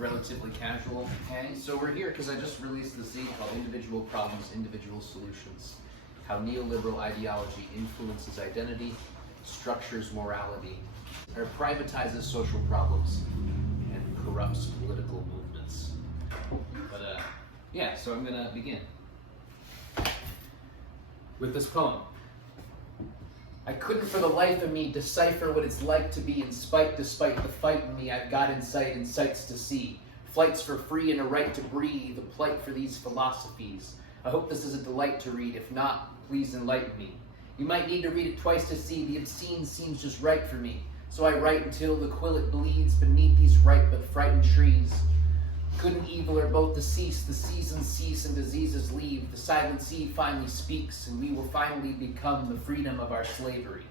relatively casual. Okay, so we're here because I just released this CD called Individual Problems, Individual Solutions. How neoliberal ideology influences identity, structures morality, or privatizes social problems, and corrupts political movements. But yeah, so I'm gonna begin with this poem. I couldn't for the life of me decipher what it's like to be in spite despite the fight in me. I've got insight and sights to see. Flights for free and a right to breathe, a plight for these philosophies. I hope this is a delight to read. If not, please enlighten me. You might need to read it twice to see. The obscene seems just right for me. So I write until the quillet bleeds beneath these ripe but frightened trees. Good and evil are both deceased. The seasons cease and diseases leave. The silent sea finally speaks, and we will finally become the freedom of our slavery.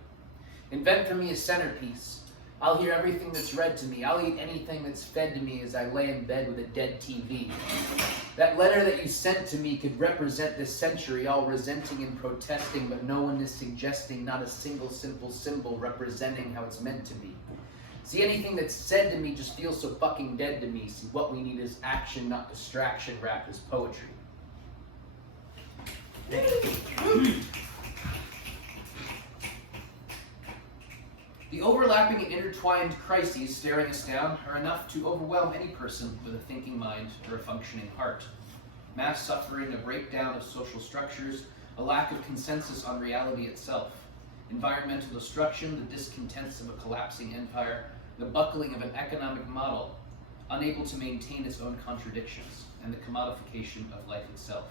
Invent for me a centerpiece. I'll hear everything that's read to me. I'll eat anything that's fed to me as I lay in bed with a dead TV. That letter that you sent to me could represent this century, all resenting and protesting, but no one is suggesting not a single simple symbol representing how it's meant to be. See, anything that's said to me just feels so fucking dead to me. See, what we need is action, not distraction, wrapped as poetry. The overlapping and intertwined crises staring us down are enough to overwhelm any person with a thinking mind or a functioning heart. Mass suffering, a breakdown of social structures, a lack of consensus on reality itself, environmental destruction, the discontents of a collapsing empire, the buckling of an economic model unable to maintain its own contradictions, and the commodification of life itself.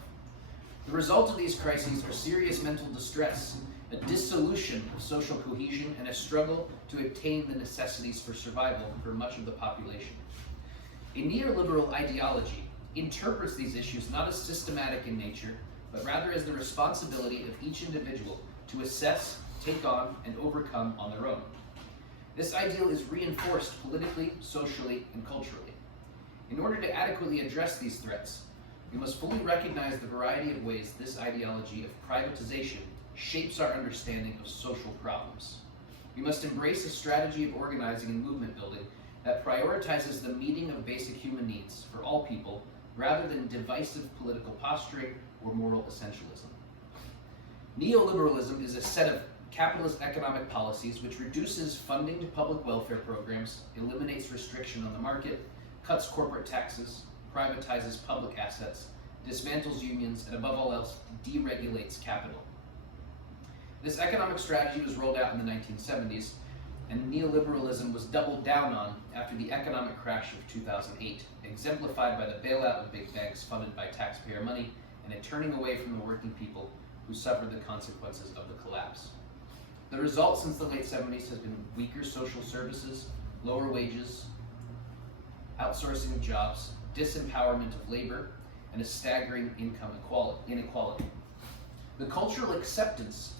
The result of these crises are serious mental distress, a dissolution of social cohesion, and a struggle to obtain the necessities for survival for much of the population. A neoliberal ideology interprets these issues not as systematic in nature, but rather as the responsibility of each individual to assess, take on, and overcome on their own. This ideal is reinforced politically, socially, and culturally. In order to adequately address these threats, we must fully recognize the variety of ways this ideology of privatization shapes our understanding of social problems. We must embrace a strategy of organizing and movement building that prioritizes the meeting of basic human needs for all people rather than divisive political posturing or moral essentialism. Neoliberalism is a set of capitalist economic policies which reduces funding to public welfare programs, eliminates restriction on the market, cuts corporate taxes, privatizes public assets, dismantles unions, and above all else, deregulates capital. This economic strategy was rolled out in the 1970s, and neoliberalism was doubled down on after the economic crash of 2008, exemplified by the bailout of big banks funded by taxpayer money and a turning away from the working people who suffered the consequences of the collapse. The result since the late 70s has been weaker social services, lower wages, outsourcing of jobs, disempowerment of labor, and a staggering income inequality. The cultural acceptance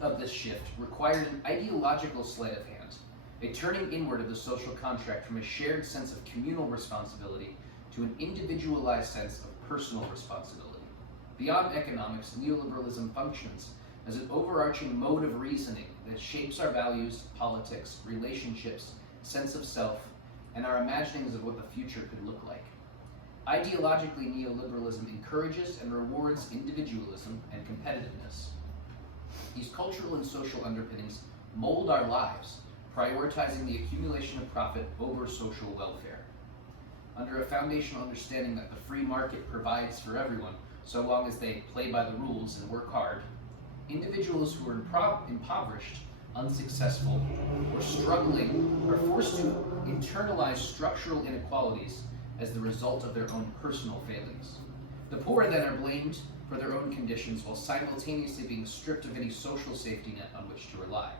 of this shift required an ideological sleight of hand, a turning inward of the social contract from a shared sense of communal responsibility to an individualized sense of personal responsibility. Beyond economics, neoliberalism functions as an overarching mode of reasoning that shapes our values, politics, relationships, sense of self, and our imaginings of what the future could look like. Ideologically, neoliberalism encourages and rewards individualism and competitiveness. These cultural and social underpinnings mold our lives, prioritizing the accumulation of profit over social welfare. Under a foundational understanding that the free market provides for everyone, so long as they play by the rules and work hard, individuals who are impoverished, unsuccessful, or struggling are forced to internalize structural inequalities as the result of their own personal failings. The poor then are blamed for their own conditions while simultaneously being stripped of any social safety net on which to rely.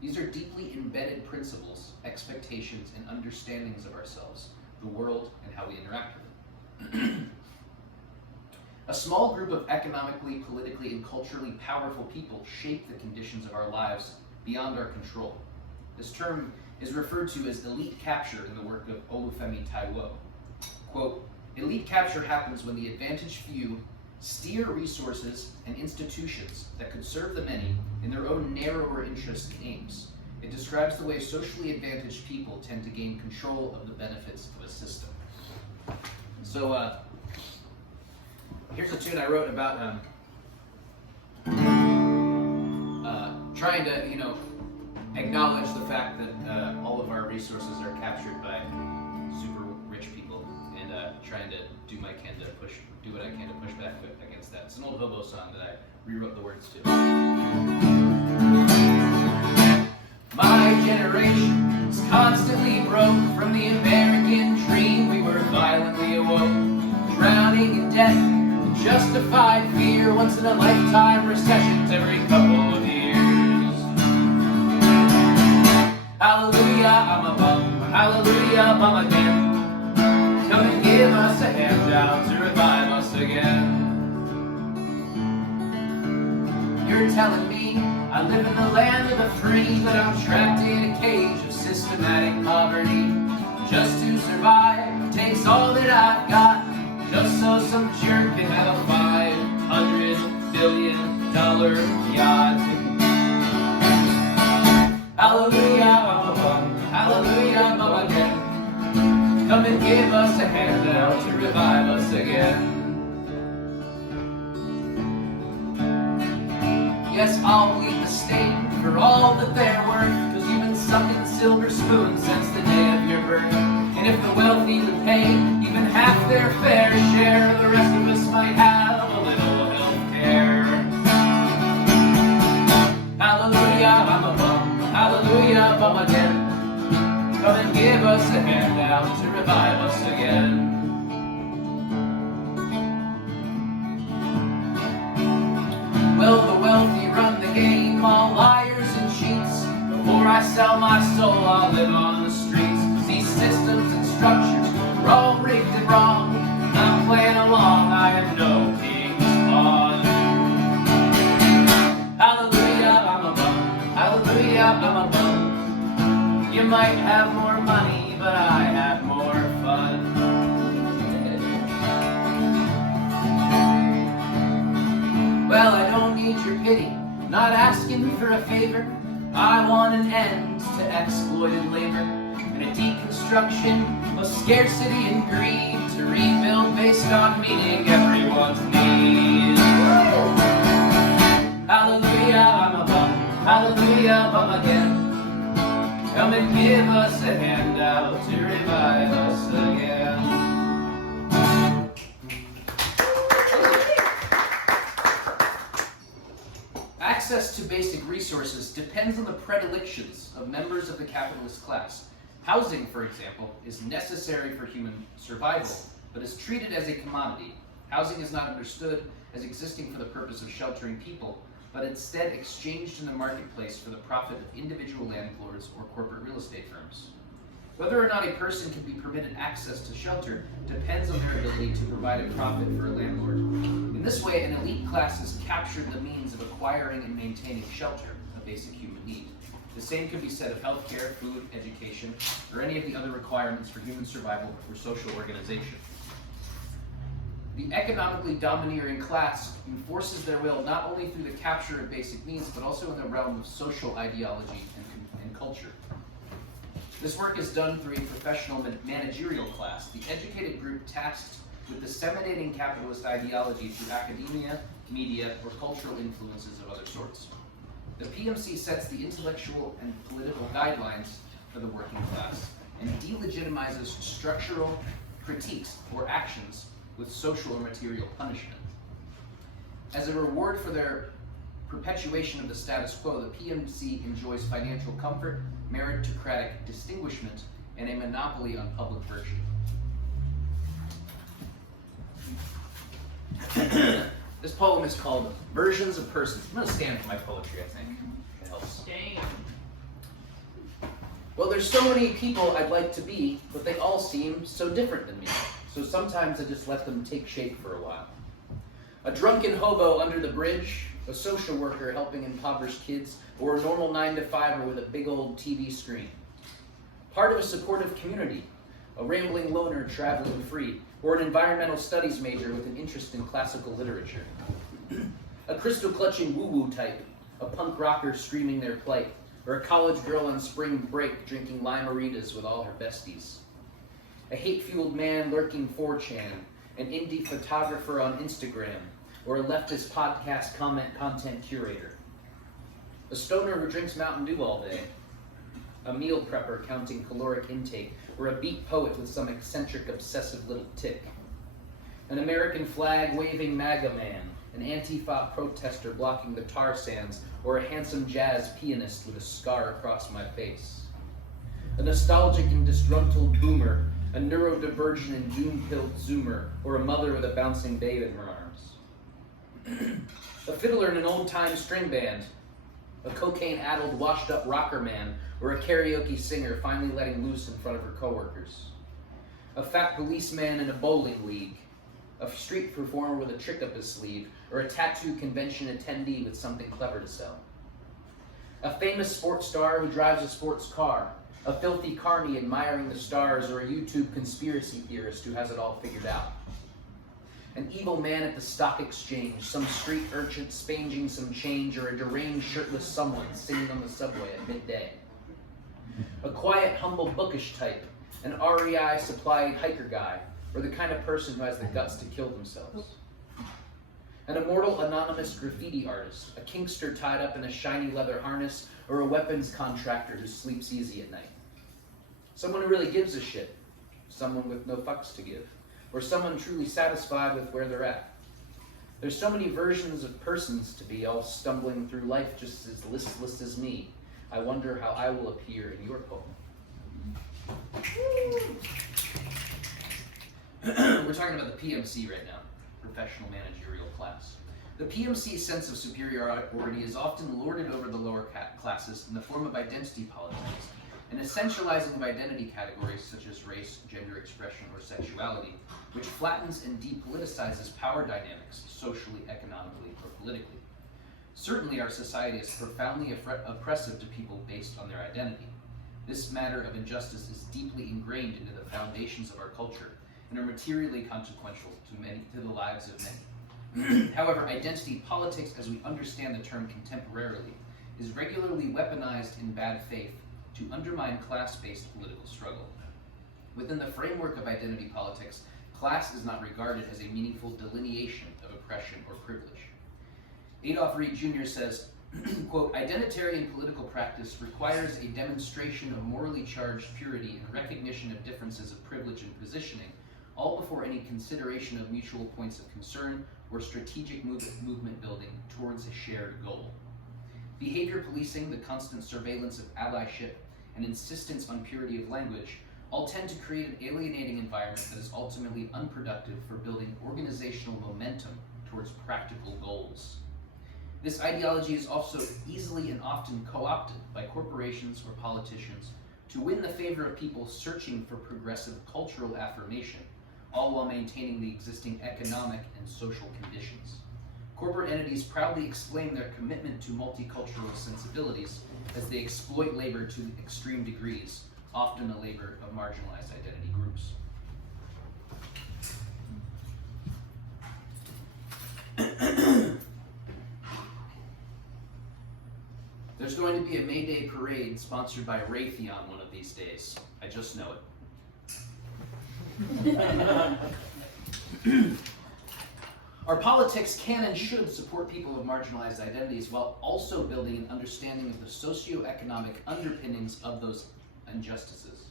These are deeply embedded principles, expectations, and understandings of ourselves, the world, and how we interact with it. A small group of economically, politically, and culturally powerful people shape the conditions of our lives beyond our control. This term is referred to as elite capture in the work of Olufemi Taiwo. Quote, elite capture happens when the advantaged few steer resources and institutions that could serve the many in their own narrower interests and aims. It describes the way socially advantaged people tend to gain control of the benefits of a system. So here's a tune I wrote about trying to, acknowledge the fact that all of our resources are captured by super rich people, and trying to do what I can to push back against that. It's an old hobo song that I rewrote the words to. My generation is constantly broke from the American dream. We were violently awoke, drowning in debt, justified fear, once in a lifetime recessions every couple of years. Hallelujah, I'm a bum. Hallelujah, bum again. Come and give us a handout to revive us again. You're telling me I live in the land of the free, but I'm trapped in a cage of systematic poverty. Just to survive takes all that I've got, just so some jerk can have a $500 billion yacht. Hallelujah, I'm a bum. Hallelujah, bum again. Come and give us a handout to revive us again. Yes, I'll bleed the state for all that they're worth, 'cause you've been sucking silver spoons since the day of your birth. And if the wealthy would pay even half their fair share, the rest of us might have a little health care. Hallelujah, I'm a bum. Hallelujah, bum again. Come and give us a handout to revive us again. Well, the wealthy run the game, all liars and cheats. Before I sell my soul, I'll live on the streets. These systems and structures are all rigged and wrong. I'm playing along, I am no king's pawn. Hallelujah, I'm a bum. Hallelujah, I'm a bum. You might have more money, but I have more fun. Well, I don't need your pity, not asking for a favor. I want an end to exploited labor, and a deconstruction of scarcity and greed, to rebuild based on meeting everyone's needs. Hallelujah, I'm a bum. Hallelujah, bum again. Come and give us a handout to revive us again. Access to basic resources depends on the predilections of members of the capitalist class. Housing, for example, is necessary for human survival, but is treated as a commodity. Housing is not understood as existing for the purpose of sheltering people, but instead exchanged in the marketplace for the profit of individual landlords or corporate real estate firms. Whether or not a person can be permitted access to shelter depends on their ability to provide a profit for a landlord. In this way, an elite class has captured the means of acquiring and maintaining shelter, a basic human need. The same could be said of healthcare, food, education, or any of the other requirements for human survival or social organization. The economically domineering class enforces their will not only through the capture of basic needs, but also in the realm of social ideology and culture. This work is done through a professional managerial class, the educated group tasked with disseminating capitalist ideology through academia, media, or cultural influences of other sorts. The PMC sets the intellectual and political guidelines for the working class and delegitimizes structural critiques or actions with social or material punishment. As a reward for their perpetuation of the status quo, the PMC enjoys financial comfort, meritocratic distinguishment, and a monopoly on public virtue. This poem is called Versions of Persons. I'm going to stand for my poetry, I think. It helps. Damn. Well, there's so many people I'd like to be, but they all seem so different than me. So sometimes I just let them take shape for a while. A drunken hobo under the bridge, a social worker helping impoverished kids, or a normal 9-to-5er with a big old TV screen. Part of a supportive community, a rambling loner traveling free, or an environmental studies major with an interest in classical literature. A crystal-clutching woo-woo type, a punk rocker screaming their plight, or a college girl on spring break drinking limeritas with all her besties. a hate-fueled man lurking 4chan, an indie photographer on Instagram, or a leftist podcast content curator. A stoner who drinks Mountain Dew all day, a meal prepper counting caloric intake, or a beat poet with some eccentric obsessive little tick. An American flag-waving MAGA man, an Antifa protester blocking the tar sands, or a handsome jazz pianist with a scar across my face. A nostalgic and disgruntled boomer, a neurodivergent and doom-pilled zoomer, or a mother with a bouncing babe in her arms. A fiddler in an old-time string band, a cocaine-addled, washed-up rocker man, or a karaoke singer finally letting loose in front of her coworkers. A fat policeman in a bowling league, a street performer with a trick up his sleeve, or a tattoo convention attendee with something clever to sell. A famous sports star who drives a sports car, a filthy carny admiring the stars, or a YouTube conspiracy theorist who has it all figured out. An evil man at the stock exchange, some street urchin spanging some change, or a deranged shirtless someone singing on the subway at midday. A quiet, humble, bookish type, an REI-supplied hiker guy, or the kind of person who has the guts to kill themselves. An immortal anonymous graffiti artist, a kinkster tied up in a shiny leather harness, or a weapons contractor who sleeps easy at night. Someone who really gives a shit, someone with no fucks to give, or someone truly satisfied with where they're at. There's so many versions of persons to be, all stumbling through life just as listless as me. I wonder how I will appear in your poem. We're talking about the PMC right now, professional managerial class. The PMC's sense of superiority is often lorded over the lower classes in the form of identity politics, an essentializing of identity categories such as race, gender expression, or sexuality, which flattens and depoliticizes power dynamics socially, economically, or politically. Certainly our society is profoundly oppressive to people based on their identity. This matter of injustice is deeply ingrained into the foundations of our culture and are materially consequential to the lives of many. However, identity politics, as we understand the term contemporarily, is regularly weaponized in bad faith to undermine class-based political struggle. Within the framework of identity politics, class is not regarded as a meaningful delineation of oppression or privilege. Adolph Reed Jr. says, quote, "Identitarian political practice requires a demonstration of morally charged purity and recognition of differences of privilege and positioning, all before any consideration of mutual points of concern or strategic movement building towards a shared goal. Behavior policing, the constant surveillance of allyship, and insistence on purity of language all tend to create an alienating environment that is ultimately unproductive for building organizational momentum towards practical goals. This ideology is also easily and often co-opted by corporations or politicians to win the favor of people searching for progressive cultural affirmation, all while maintaining the existing economic and social conditions. Corporate entities proudly explain their commitment to multicultural sensibilities as they exploit labor to extreme degrees, often a labor of marginalized identity groups." There's going to be a May Day parade sponsored by Raytheon one of these days. I just know it. Our politics can and should support people of marginalized identities while also building an understanding of the socioeconomic underpinnings of those injustices.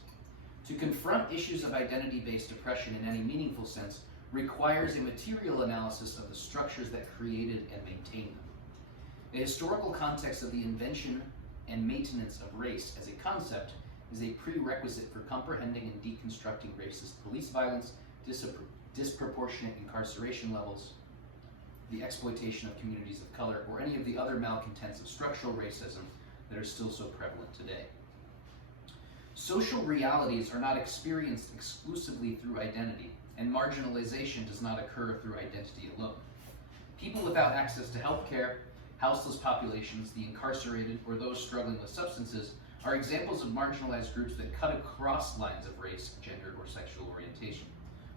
To confront issues of identity-based oppression in any meaningful sense requires a material analysis of the structures that created and maintained them. The historical context of the invention and maintenance of race as a concept is a prerequisite for comprehending and deconstructing racist police violence, disproportionate incarceration levels, the exploitation of communities of color, or any of the other malcontents of structural racism that are still so prevalent today. Social realities are not experienced exclusively through identity, and marginalization does not occur through identity alone. People without access to health care, houseless populations, the incarcerated, or those struggling with substances are examples of marginalized groups that cut across lines of race, gender, or sexual orientation.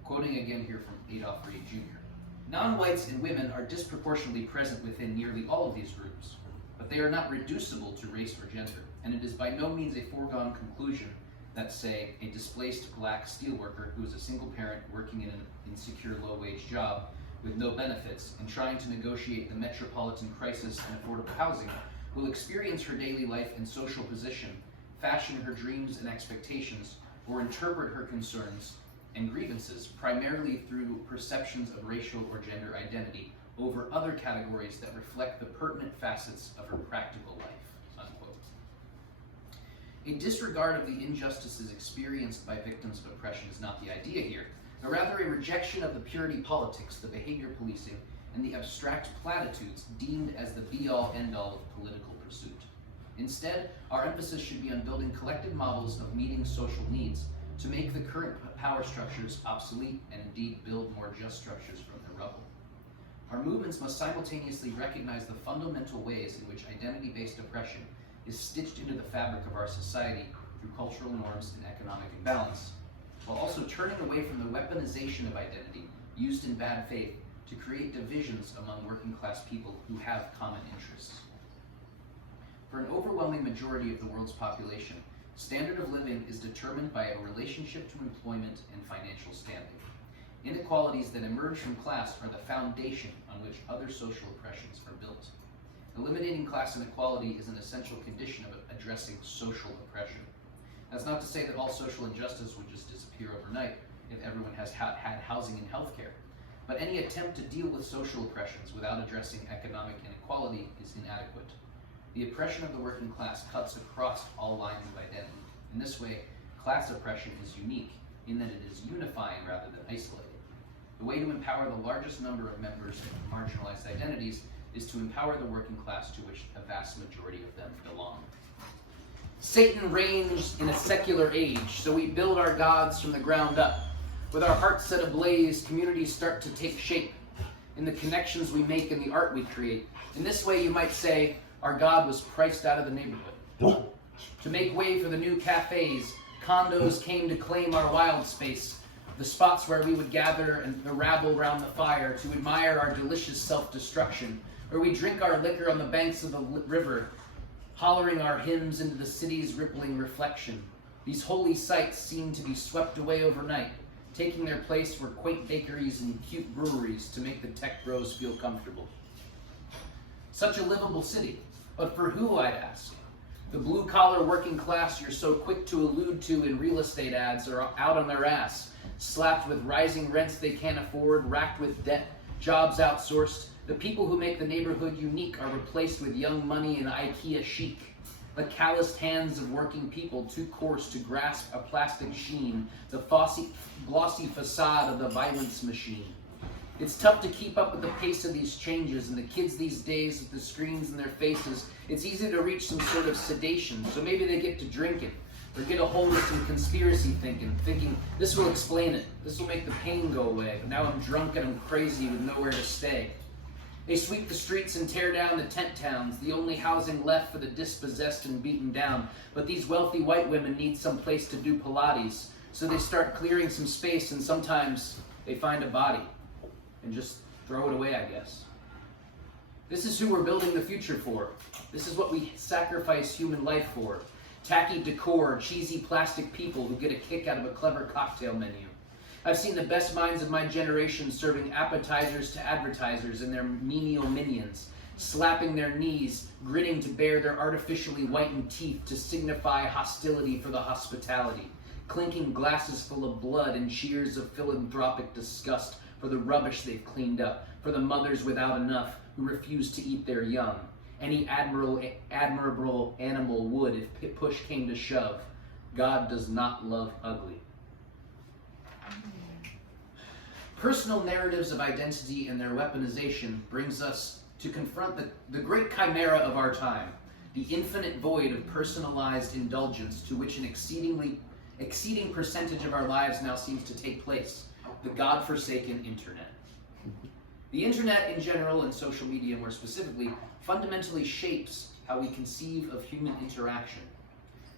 Quoting again here from Adolph Reed Jr. "Non-whites and women are disproportionately present within nearly all of these groups, but they are not reducible to race or gender, and it is by no means a foregone conclusion that say a displaced black steelworker who is a single parent working in an insecure low-wage job with no benefits and trying to negotiate the metropolitan crisis and affordable housing will experience her daily life and social position, fashion her dreams and expectations, or interpret her concerns and grievances primarily through perceptions of racial or gender identity over other categories that reflect the pertinent facets of her practical life, unquote. A disregard of the injustices experienced by victims of oppression is not the idea here, but rather a rejection of the purity politics, the behavior policing, and the abstract platitudes deemed as the be-all, end-all of political pursuit. Instead, our emphasis should be on building collective models of meeting social needs to make the current power structures obsolete and indeed build more just structures from their rubble. Our movements must simultaneously recognize the fundamental ways in which identity-based oppression is stitched into the fabric of our society through cultural norms and economic imbalance, while also turning away from the weaponization of identity used in bad faith to create divisions among working-class people who have common interests. For an overwhelming majority of the world's population, standard of living is determined by a relationship to employment and financial standing. Inequalities that emerge from class are the foundation on which other social oppressions are built. Eliminating class inequality is an essential condition of addressing social oppression. That's not to say that all social injustice would just disappear overnight if everyone has had housing and healthcare, but any attempt to deal with social oppressions without addressing economic inequality is inadequate. The oppression of the working class cuts across all lines of identity. In this way, class oppression is unique in that it is unifying rather than isolating. The way to empower the largest number of members of marginalized identities is to empower the working class to which a vast majority of them belong. Satan reigns in a secular age, so we build our gods from the ground up. With our hearts set ablaze, communities start to take shape in the connections we make and the art we create. In this way, you might say, our God was priced out of the neighborhood. To make way for the new cafes, condos came to claim our wild space, the spots where we would gather and the rabble round the fire to admire our delicious self-destruction, where we drink our liquor on the banks of the river, hollering our hymns into the city's rippling reflection. These holy sites seem to be swept away overnight, taking their place were quaint bakeries and cute breweries to make the tech bros feel comfortable. Such a livable city, but for who, I'd ask? The blue-collar working class you're so quick to allude to in real estate ads are out on their ass, slapped with rising rents they can't afford, racked with debt, jobs outsourced. The people who make the neighborhood unique are replaced with young money and IKEA chic. The calloused hands of working people too coarse to grasp a plastic sheen, the glossy facade of the violence machine. It's tough to keep up with the pace of these changes, and the kids these days with the screens in their faces, it's easy to reach some sort of sedation, so maybe they get to drink it, or get a hold of some conspiracy thinking, this will explain it, this will make the pain go away, but now I'm drunk and I'm crazy with nowhere to stay. They sweep the streets and tear down the tent towns, the only housing left for the dispossessed and beaten down, but these wealthy white women need some place to do Pilates, so they start clearing some space, and sometimes they find a body and just throw it away, I guess. This is who we're building the future for. This is what we sacrifice human life for. Tacky decor, cheesy plastic people who get a kick out of a clever cocktail menu. I've seen the best minds of my generation serving appetizers to advertisers and their menial minions, slapping their knees, gritting to bare their artificially whitened teeth to signify hostility for the hospitality, clinking glasses full of blood and cheers of philanthropic disgust for the rubbish they've cleaned up, for the mothers without enough who refuse to eat their young. Any admirable animal would if push came to shove. God does not love ugly. Personal narratives of identity and their weaponization brings us to confront the great chimera of our time, the infinite void of personalized indulgence to which an exceeding percentage of our lives now seems to take place, the godforsaken internet. The internet in general, and social media more specifically, fundamentally shapes how we conceive of human interaction.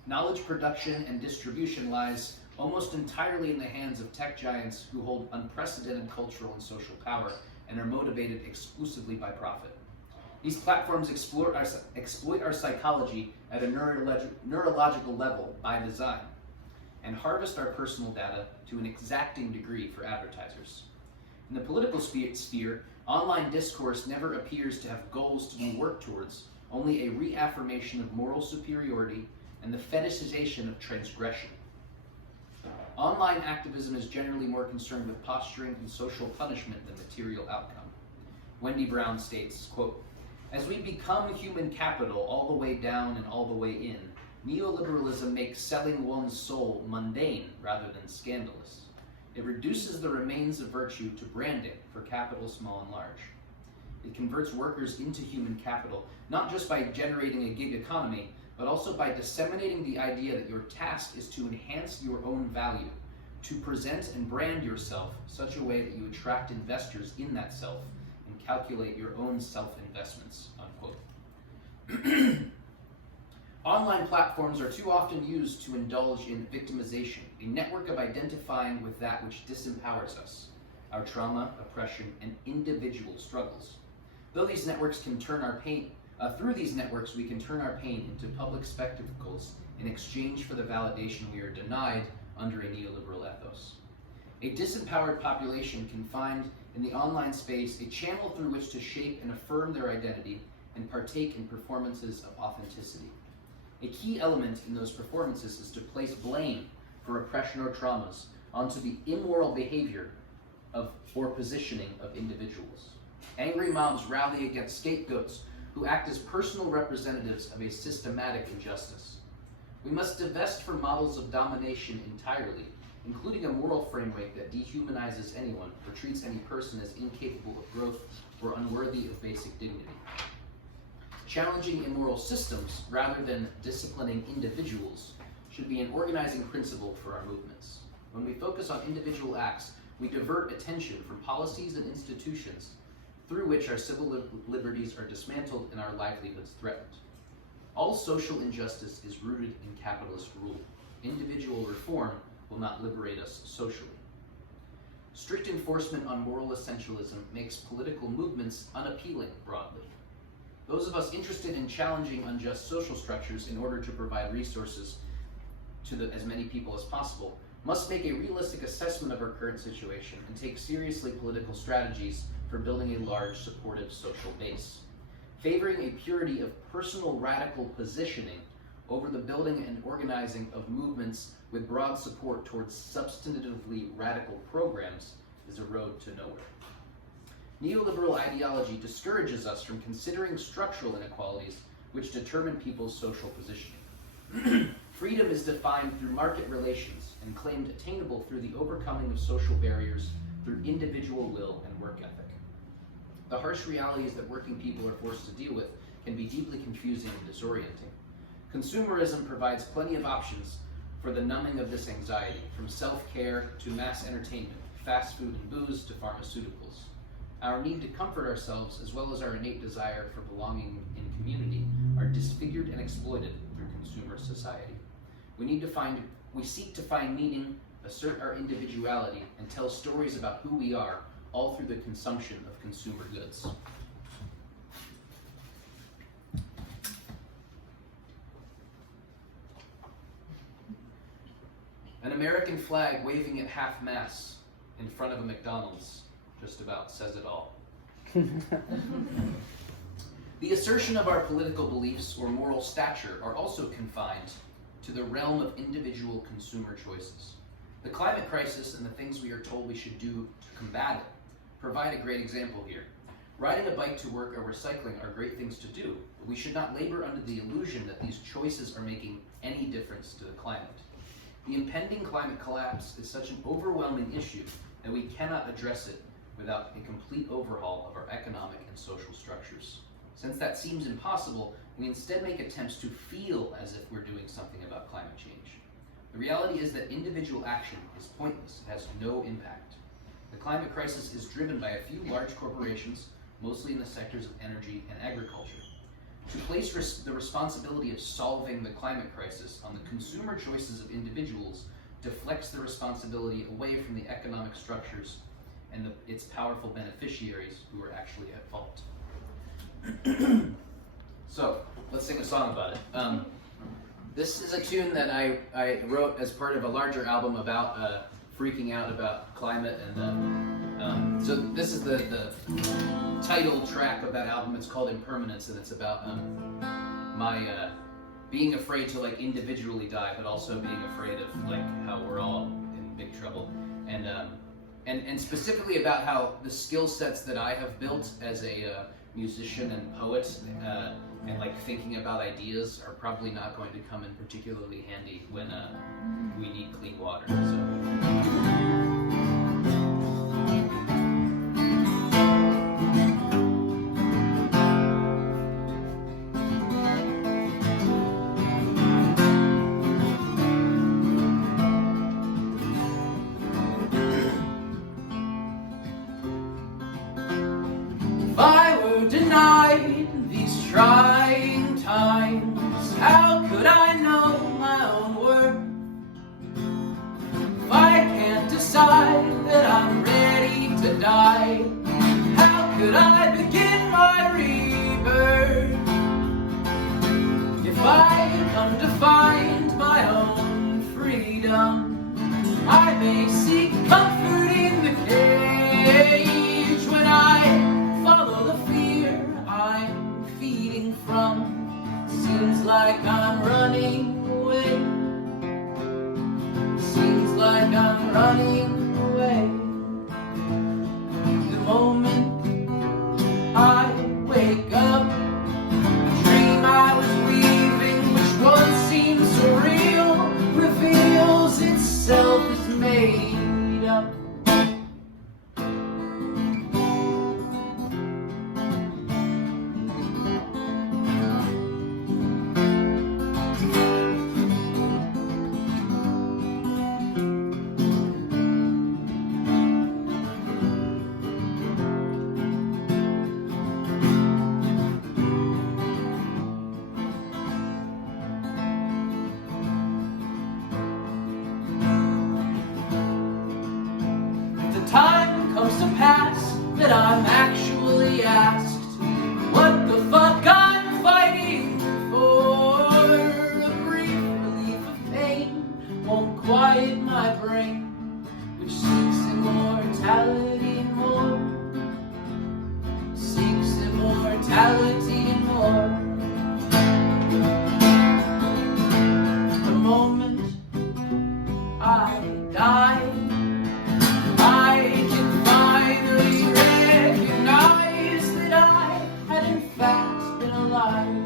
Knowledge production and distribution lies almost entirely in the hands of tech giants who hold unprecedented cultural and social power and are motivated exclusively by profit. These platforms exploit our psychology at a neurological level by design. and harvest our personal data to an exacting degree for advertisers. In the political sphere, online discourse never appears to have goals to be worked towards, only a reaffirmation of moral superiority and the fetishization of transgression. Online activism is generally more concerned with posturing and social punishment than material outcome. Wendy Brown states, quote, "As we become human capital all the way down and all the way in, neoliberalism makes selling one's soul mundane rather than scandalous. It reduces the remains of virtue to branding for capital small and large. It converts workers into human capital, not just by generating a gig economy, but also by disseminating the idea that your task is to enhance your own value, to present and brand yourself such a way that you attract investors in that self and calculate your own self-investments," unquote. Online platforms are too often used to indulge in victimization, a network of identifying with that which disempowers us, our trauma, oppression, and individual struggles. Though these networks can turn our pain, through these networks we can turn our pain into public spectacles in exchange for the validation we are denied under a neoliberal ethos. A disempowered population can find in the online space a channel through which to shape and affirm their identity and partake in performances of authenticity. A key element in those performances is to place blame for oppression or traumas onto the immoral behavior or positioning of individuals. Angry mobs rally against scapegoats who act as personal representatives of a systematic injustice. We must divest from models of domination entirely, including a moral framework that dehumanizes anyone or treats any person as incapable of growth or unworthy of basic dignity. Challenging immoral systems, rather than disciplining individuals, should be an organizing principle for our movements. When we focus on individual acts, we divert attention from policies and institutions through which our civil liberties are dismantled and our livelihoods threatened. All social injustice is rooted in capitalist rule. Individual reform will not liberate us socially. Strict enforcement on moral essentialism makes political movements unappealing broadly. Those of us interested in challenging unjust social structures in order to provide resources to as many people as possible must make a realistic assessment of our current situation and take seriously political strategies for building a large supportive social base. Favoring a purity of personal radical positioning over the building and organizing of movements with broad support towards substantively radical programs is a road to nowhere. Neoliberal ideology discourages us from considering structural inequalities which determine people's social positioning. Freedom is defined through market relations and claimed attainable through the overcoming of social barriers through individual will and work ethic. The harsh realities that working people are forced to deal with can be deeply confusing and disorienting. Consumerism provides plenty of options for the numbing of this anxiety, from self-care to mass entertainment, fast food and booze to pharmaceuticals. Our need to comfort ourselves, as well as our innate desire for belonging in community, are disfigured and exploited through consumer society. We seek to find meaning, assert our individuality, and tell stories about who we are, all through the consumption of consumer goods. An American flag waving at half-mast in front of a McDonald's just about says it all. The assertion of our political beliefs or moral stature are also confined to the realm of individual consumer choices. The climate crisis and the things we are told we should do to combat it provide a great example here. Riding a bike to work or recycling are great things to do, but we should not labor under the illusion that these choices are making any difference to the climate. The impending climate collapse is such an overwhelming issue that we cannot address it without a complete overhaul of our economic and social structures. Since that seems impossible, we instead make attempts to feel as if we're doing something about climate change. The reality is that individual action is pointless, it has no impact. The climate crisis is driven by a few large corporations, mostly in the sectors of energy and agriculture. To place the responsibility of solving the climate crisis on the consumer choices of individuals deflects the responsibility away from the economic structures and its powerful beneficiaries who are actually at fault. So, let's sing a song about it. This is a tune that I wrote as part of a larger album about freaking out about climate, and so this is the title track of that album. It's called Impermanence, and it's about my being afraid to like individually die, but also being afraid of like how we're all in big trouble, and specifically about how the skill sets that I have built as a musician and poet and like thinking about ideas are probably not going to come in particularly handy when we need clean water. If I were denied these trying times, how could I know my own worth? If I can't decide that I'm ready to die, how could I begin my rebirth? If I had undefined my own freedom, I may seek comfort in the cage when I follow the fear I'm feeding from. Seems like I'm running away. Seems like I'm running away. The moment I wake up, the dream I was weaving, which once seemed surreal, reveals itself as made up. Time comes to pass that I'm actually asked what the fuck I'm fighting for. A brief relief of pain won't quiet my brain, which seeks immortality and more. Seeks immortality and more. The moment I die, I can finally recognize that I had in fact been alive.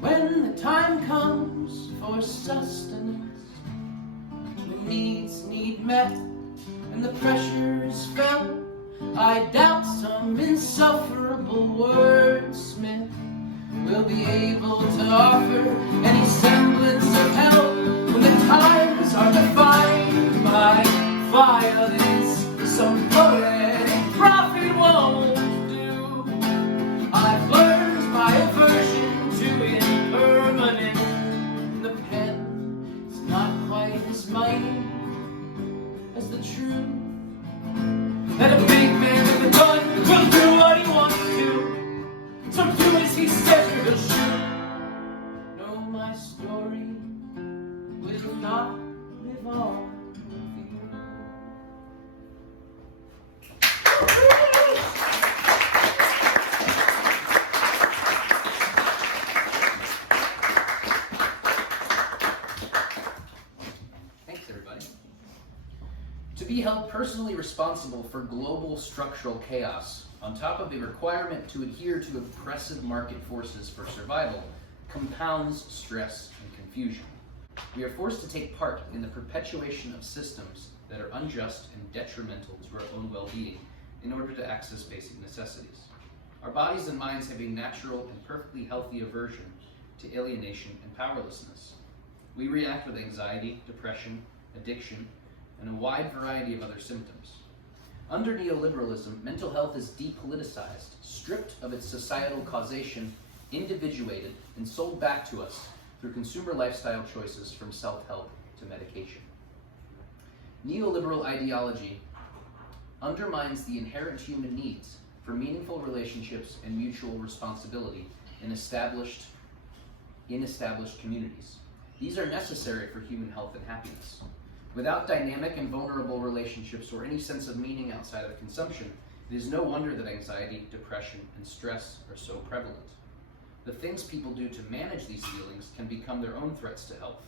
When the time comes for sustenance, when needs need met and the pressure is felt, I doubt some insufferable wordsmith will be able to offer any semblance of help when the times are defined by violence. Some poetic prophet won't do. I've learned my aversion to impermanence. The pen is not quite as mighty as the truth that a big man with a gun will do what he wants to. So do as he says or he'll shoot. No, my story will not live on. To be held personally responsible for global structural chaos, on top of the requirement to adhere to oppressive market forces for survival, compounds stress and confusion. We are forced to take part in the perpetuation of systems that are unjust and detrimental to our own well-being in order to access basic necessities. Our bodies and minds have a natural and perfectly healthy aversion to alienation and powerlessness. We react with anxiety, depression, addiction, and a wide variety of other symptoms. Under neoliberalism, mental health is depoliticized, stripped of its societal causation, individuated, and sold back to us through consumer lifestyle choices from self-help to medication. Neoliberal ideology undermines the inherent human needs for meaningful relationships and mutual responsibility in established communities. These are necessary for human health and happiness. Without dynamic and vulnerable relationships or any sense of meaning outside of consumption, it is no wonder that anxiety, depression, and stress are so prevalent. The things people do to manage these feelings can become their own threats to health.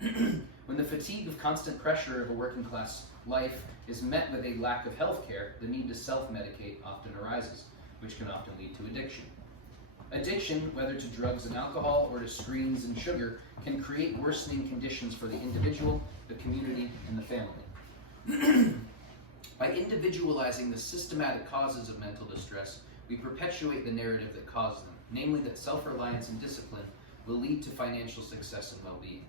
When the fatigue of constant pressure of a working class life is met with a lack of health care, the need to self-medicate often arises, which can often lead to addiction. Addiction, whether to drugs and alcohol or to screens and sugar, can create worsening conditions for the individual, the community, and the family. By individualizing the systematic causes of mental distress, we perpetuate the narrative that caused them, namely that self-reliance and discipline will lead to financial success and well-being.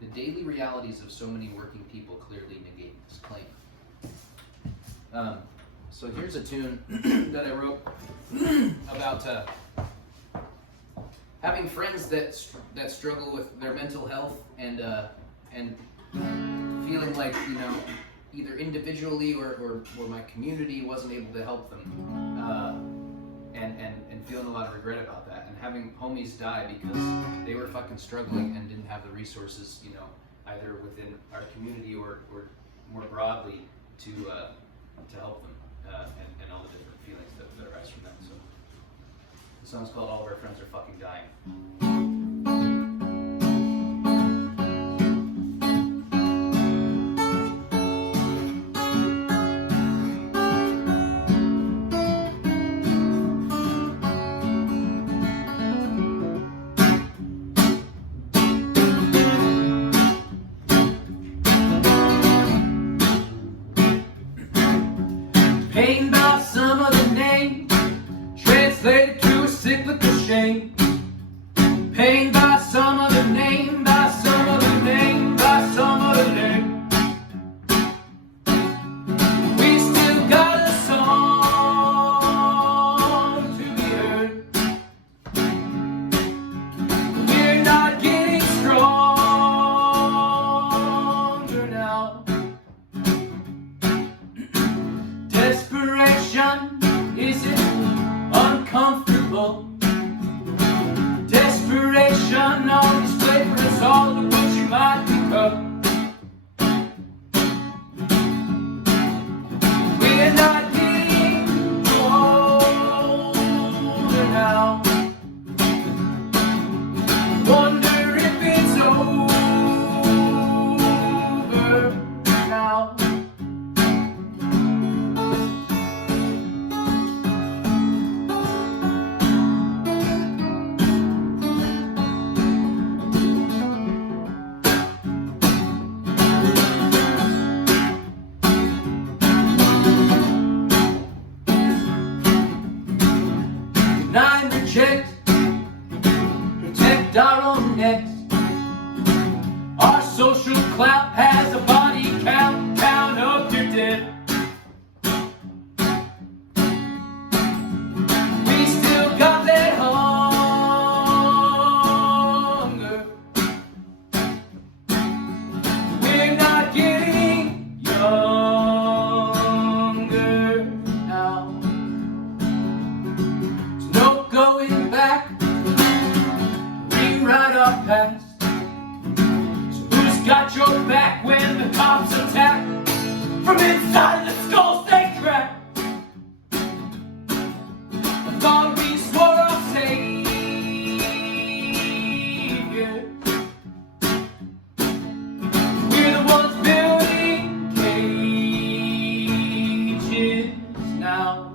The daily realities of so many working people clearly negate this claim. So here's a tune that I wrote about having friends that struggle with their mental health and feeling like, you know, either individually or my community wasn't able to help them, and feeling a lot of regret about that, and having homies die because they were fucking struggling and didn't have the resources, you know, either within our community or more broadly to help them, and all the different feelings that arise from that. So the song's called All of Our Friends Are Fucking Dying. Pain by some other name, translated to a cyclical shame. Pain by some other name, by some other name, by some other name. We still got a song to be heard. We're not getting stronger now. Desperation isn't uncomfortable. Desperation on display for us all to what you might become. We're not getting older now. Wonder if it's over now. Deny and reject, protect our own necks. Our social clout has a body count, count up your dead. We still got that hunger. We're not getting younger now. No going back, rewrite our past. So who's got your back when the cops attack? From inside the skulls they crack. I thought we swore our savior. We're the ones building cages now.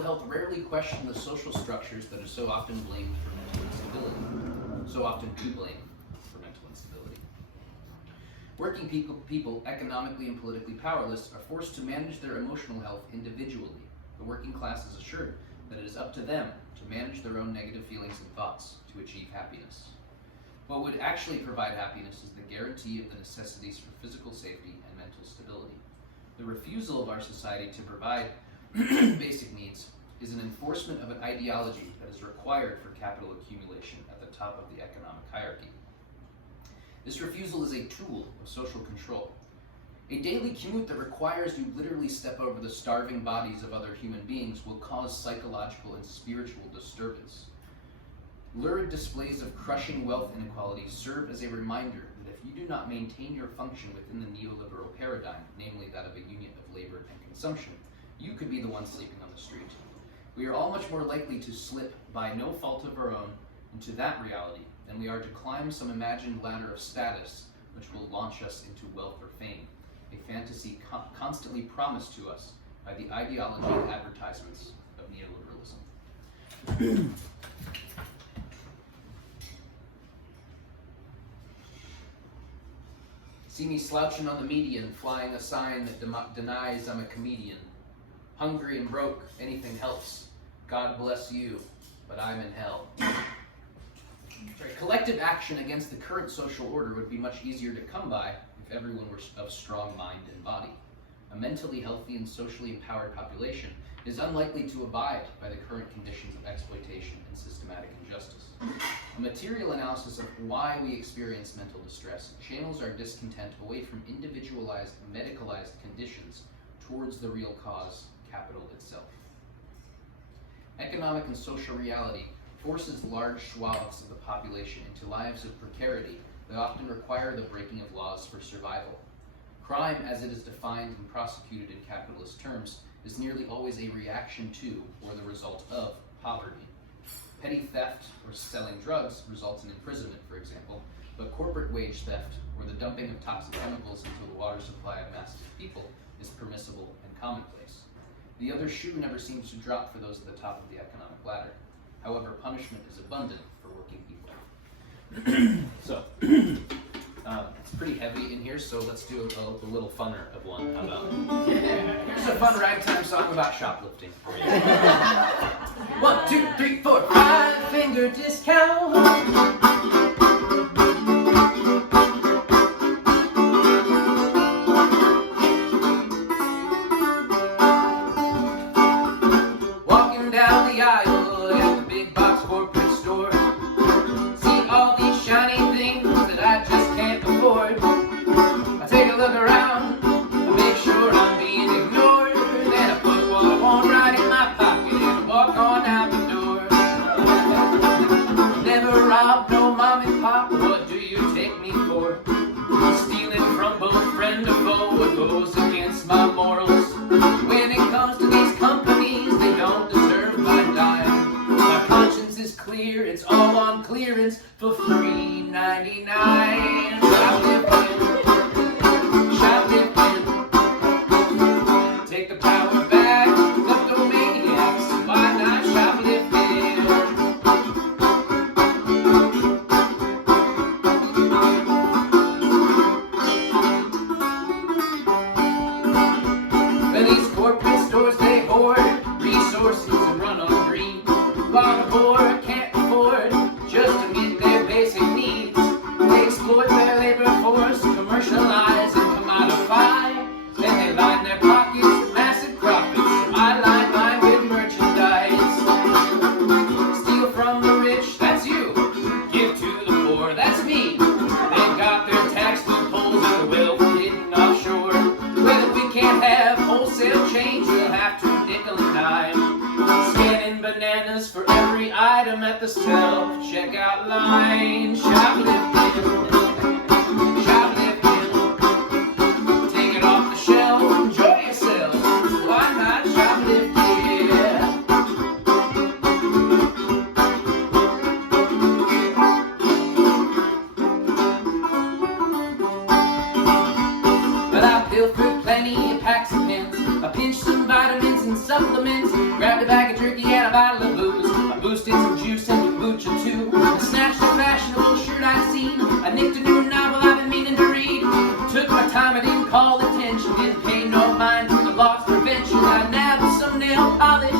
mental health rarely question the social structures that are so often blamed for mental instability. So often do blame for mental instability. Working people, economically and politically powerless, are forced to manage their emotional health individually. The working class is assured that it is up to them to manage their own negative feelings and thoughts to achieve happiness. What would actually provide happiness is the guarantee of the necessities for physical safety and mental stability. The refusal of our society to provide basic needs is an enforcement of an ideology that is required for capital accumulation at the top of the economic hierarchy. This refusal is a tool of social control. A daily commute that requires you literally step over the starving bodies of other human beings will cause psychological and spiritual disturbance. Lurid displays of crushing wealth inequality serve as a reminder that if you do not maintain your function within the neoliberal paradigm, namely that of a union of labor and consumption, you could be the one sleeping on the street. We are all much more likely to slip, by no fault of our own, into that reality than we are to climb some imagined ladder of status which will launch us into wealth or fame, a fantasy constantly promised to us by the ideology and advertisements of neoliberalism. See me slouching on the median, flying a sign that denies I'm a comedian. Hungry and broke, anything helps. God bless you, but I'm in hell. Right. Collective action against the current social order would be much easier to come by if everyone were of strong mind and body. A mentally healthy and socially empowered population is unlikely to abide by the current conditions of exploitation and systematic injustice. A material analysis of why we experience mental distress channels our discontent away from individualized, medicalized conditions towards the real cause, capital itself. Economic and social reality forces large swaths of the population into lives of precarity that often require the breaking of laws for survival. Crime, as it is defined and prosecuted in capitalist terms, is nearly always a reaction to or the result of poverty. Petty theft or selling drugs results in imprisonment, for example, but corporate wage theft or the dumping of toxic chemicals into the water supply of masses of people is permissible and commonplace. The other shoe never seems to drop for those at the top of the economic ladder. However, punishment is abundant for working people. So, it's pretty heavy in here, so let's do a little funner of one. How about here's a fun ragtime song about shoplifting for you. 1, 2, 3, 4, 5-finger discount. Walking down the aisle at the big box corporate store, see all these shiny things that I just can't afford. I take a look around, I make sure I'm being ignored, then I put what I want right in my pocket and walk on out the door. Never robbed no mom and pop, what do you take me for? Stealing from both friend or foe, it goes against my morals. When it comes to these companies, they don't deserve my dime. My conscience is clear, it's all on clearance for $3.99. Shoplifting, take the power back, kleptomaniacs, why not shoplifting? When these corporate stores, they hoard resources and run on greed, while the poor can't afford just to meet their basic needs. They exploit their labor force, commercialize and commodify. Then they line their pockets with massive profits, so I line mine with merchandise. Steal from the rich, that's you. Give to the poor, that's me. They've got their tax loopholes and the wealth hidden offshore. Well, if we can't have wholesale change, we'll have to nickel and dime. Scanning bananas for every item at the self-checkout line. Shoplifting, shoplifting. Take it off the shelf, enjoy yourself. Why not shoplifting? But I pilfered plenty of packs of pins. I pinched some vitamins and supplements, grabbed a bag of turkey and a bottle of booze. I boosted some juice and a booch or two. I snatched a fashionable shirt I'd seen. I nicked a new novel I've been meaning to read. Took my time, I didn't call attention. Didn't pay no mind to the loss prevention. I nabbed some nail polish,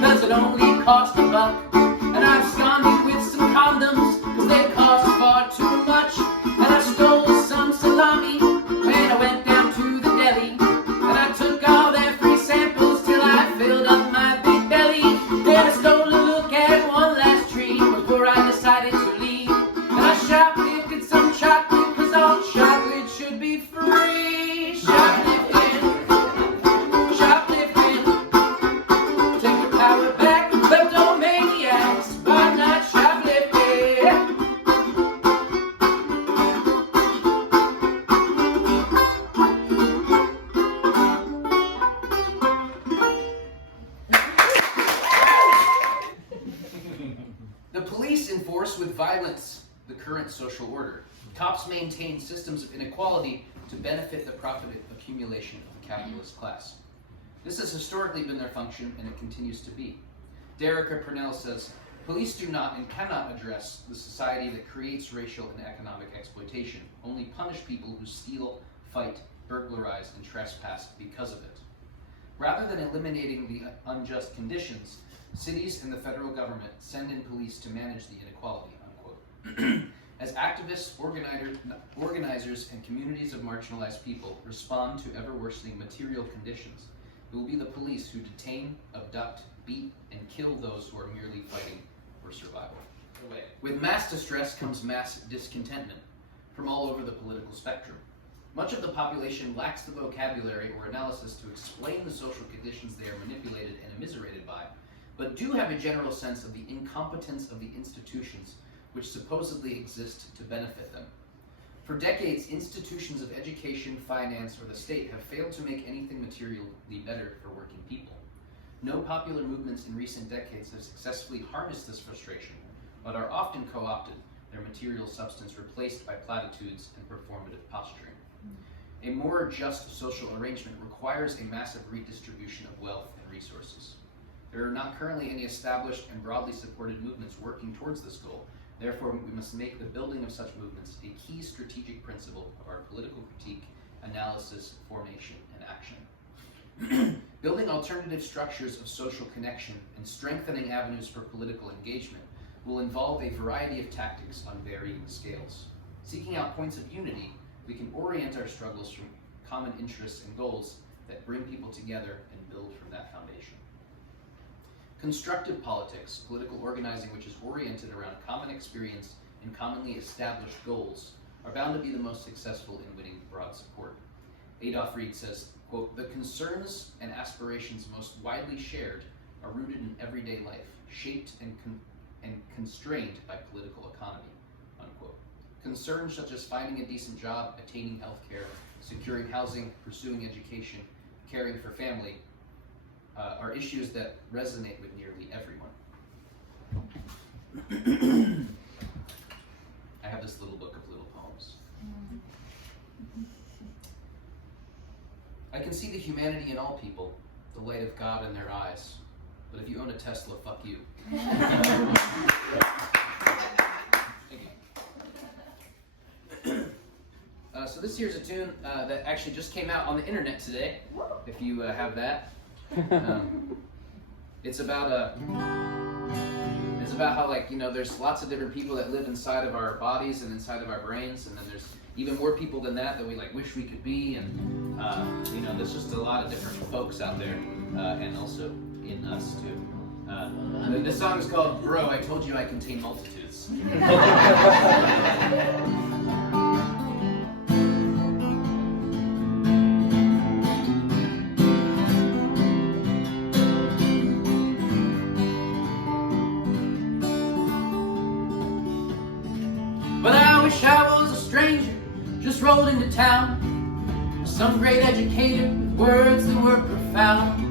cause it only cost $1. And I absconded with some condoms, cause they cost far too much. And I stole some salami when I went down to the deli. And I took all their free samples till I filled up my big belly. Then I stole a look at one last tree before I decided to leave. And I shoplifted some chocolate, cause all chocolate should be free. Shoplifting, shoplifting. Take your power back, kleptomaniacs, but not shoplifting. The police enforce with violence the current social order. Cops maintain systems of inequality to benefit the profit accumulation of the capitalist class. This has historically been their function, and it continues to be. Derricka Purnell says, police do not and cannot address the society that creates racial and economic exploitation, only punish people who steal, fight, burglarize, and trespass because of it. Rather than eliminating the unjust conditions, cities and the federal government send in police to manage the inequality, unquote. As activists, organizers, and communities of marginalized people respond to ever-worsening material conditions, it will be the police who detain, abduct, beat, and kill those who are merely fighting for survival. With mass distress comes mass discontentment from all over the political spectrum. Much of the population lacks the vocabulary or analysis to explain the social conditions they are manipulated and immiserated by, but do have a general sense of the incompetence of the institutions which supposedly exist to benefit them. For decades, institutions of education, finance, or the state have failed to make anything materially better for working people. No popular movements in recent decades have successfully harnessed this frustration, but are often co-opted, their material substance replaced by platitudes and performative posturing. A more just social arrangement requires a massive redistribution of wealth and resources. There are not currently any established and broadly supported movements working towards this goal. Therefore, we must make the building of such movements a key strategic principle of our political critique, analysis, formation, and action. Building alternative structures of social connection and strengthening avenues for political engagement will involve a variety of tactics on varying scales. Seeking out points of unity, we can orient our struggles from common interests and goals that bring people together and build from that foundation. Constructive politics, political organizing which is oriented around common experience and commonly established goals, are bound to be the most successful in winning broad support. Adolf Reed says, quote, "The concerns and aspirations most widely shared are rooted in everyday life, shaped and constrained by political economy," unquote. Concerns such as finding a decent job, attaining health care, securing housing, pursuing education, caring for family, are issues that resonate with nearly everyone. I have this little book of little poems. I can see the humanity in all people, the light of God in their eyes. But if you own a Tesla, fuck you. Thank you. So this here's a tune that actually just came out on the internet today, if you have that. It's about how, like, you know, there's lots of different people that live inside of our bodies and inside of our brains, and then there's even more people than that we like wish we could be, and you know, there's just a lot of different folks out there, and also in us too. This song is called "Bro, I Told You I Contain Multitudes." But I wish I was a stranger, just rolled into town. Some great educator with words that were profound.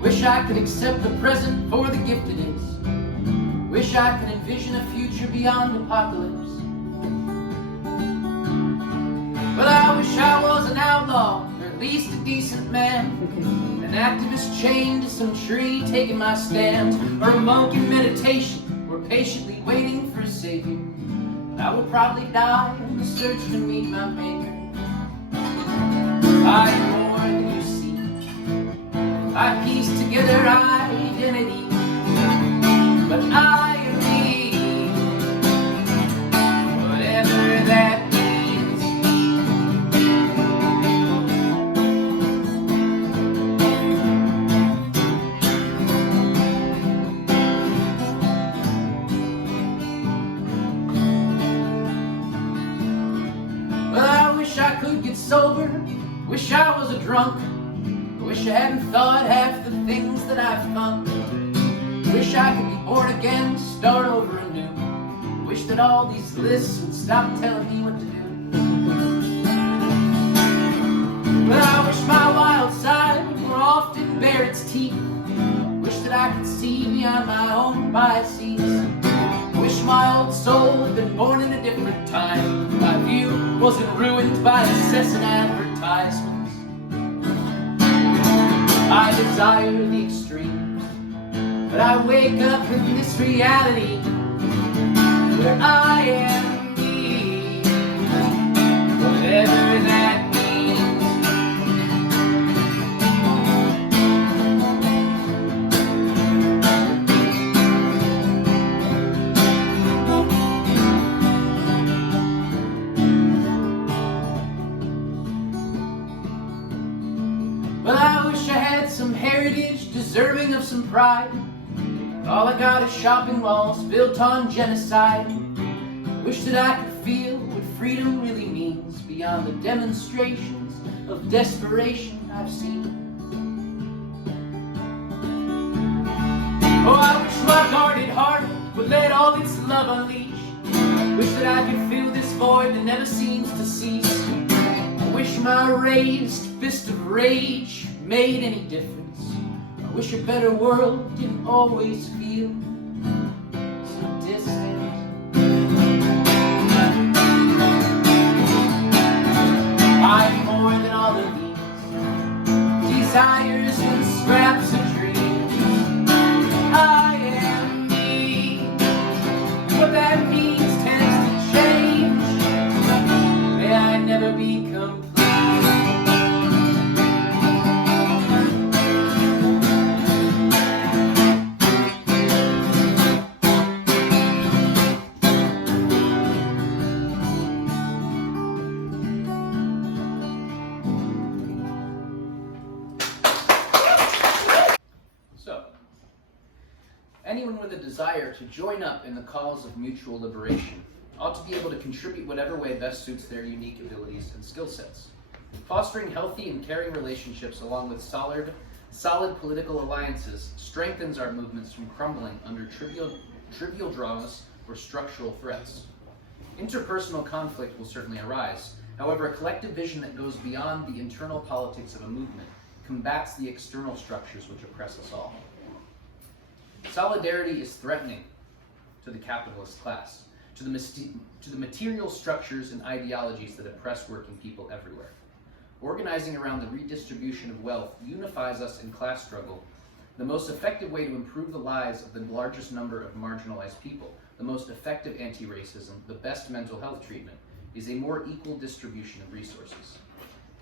Wish I could accept the present for the gift it is. Wish I could envision a future beyond apocalypse. But I wish I was an outlaw, or at least a decent man. An activist chained to some tree taking my stand, or a monk in meditation, or patiently waiting for a savior. I will probably die in the search to meet my maker. I am more than you see. I piece together identity, but I am me, whatever that means. Well, I wish I could get sober, wish I was a drunk, wish I hadn't thought half the things that I've thought. Wish I could be born again, start over anew. Wish that all these lists would stop telling me what to do. But I wish my wild side would more often bare its teeth. Wish that I could see beyond my own biases. Wish my old soul had been born in a different time. My view wasn't ruined by incessant advertisements. I desire the extremes, but I wake up in this reality where I am me, whatever that means. Well, I wish I had some heritage deserving of some pride. All I got is shopping malls built on genocide. Wish that I could feel what freedom really means beyond the demonstrations of desperation I've seen. Oh, I wish my guarded heart would let all its love unleash. Wish that I could fill this void that never seems to cease. I wish my raised fist of rage made any difference. I wish a better world didn't always feel so distant. I'm more than all of these desires and scraps of dreams. I am me. What that means tends to change. May I never be complete. Anyone with a desire to join up in the cause of mutual liberation ought to be able to contribute whatever way best suits their unique abilities and skill sets. Fostering healthy and caring relationships along with solid political alliances strengthens our movements from crumbling under trivial dramas or structural threats. Interpersonal conflict will certainly arise. However, a collective vision that goes beyond the internal politics of a movement combats the external structures which oppress us all. Solidarity is threatening to the capitalist class, to the material structures and ideologies that oppress working people everywhere. Organizing around the redistribution of wealth unifies us in class struggle. The most effective way to improve the lives of the largest number of marginalized people, the most effective anti-racism, the best mental health treatment, is a more equal distribution of resources.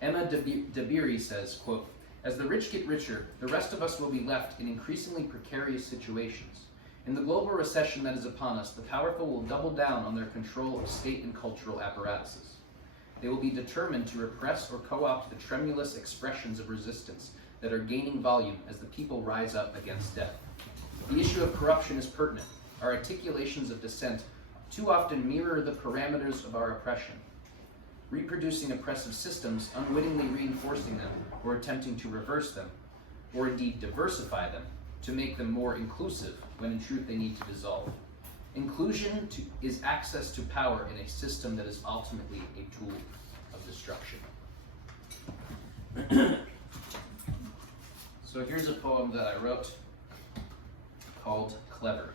Emma Dabiri says, quote, "As the rich get richer, the rest of us will be left in increasingly precarious situations. In the global recession that is upon us, the powerful will double down on their control of state and cultural apparatuses. They will be determined to repress or co-opt the tremulous expressions of resistance that are gaining volume as the people rise up against death. The issue of corruption is pertinent. Our articulations of dissent too often mirror the parameters of our oppression. Reproducing oppressive systems, unwittingly reinforcing them, or attempting to reverse them, or indeed diversify them, to make them more inclusive, when in truth they need to dissolve. Inclusion is access to power in a system that is ultimately a tool of destruction." So here's a poem that I wrote called Clever.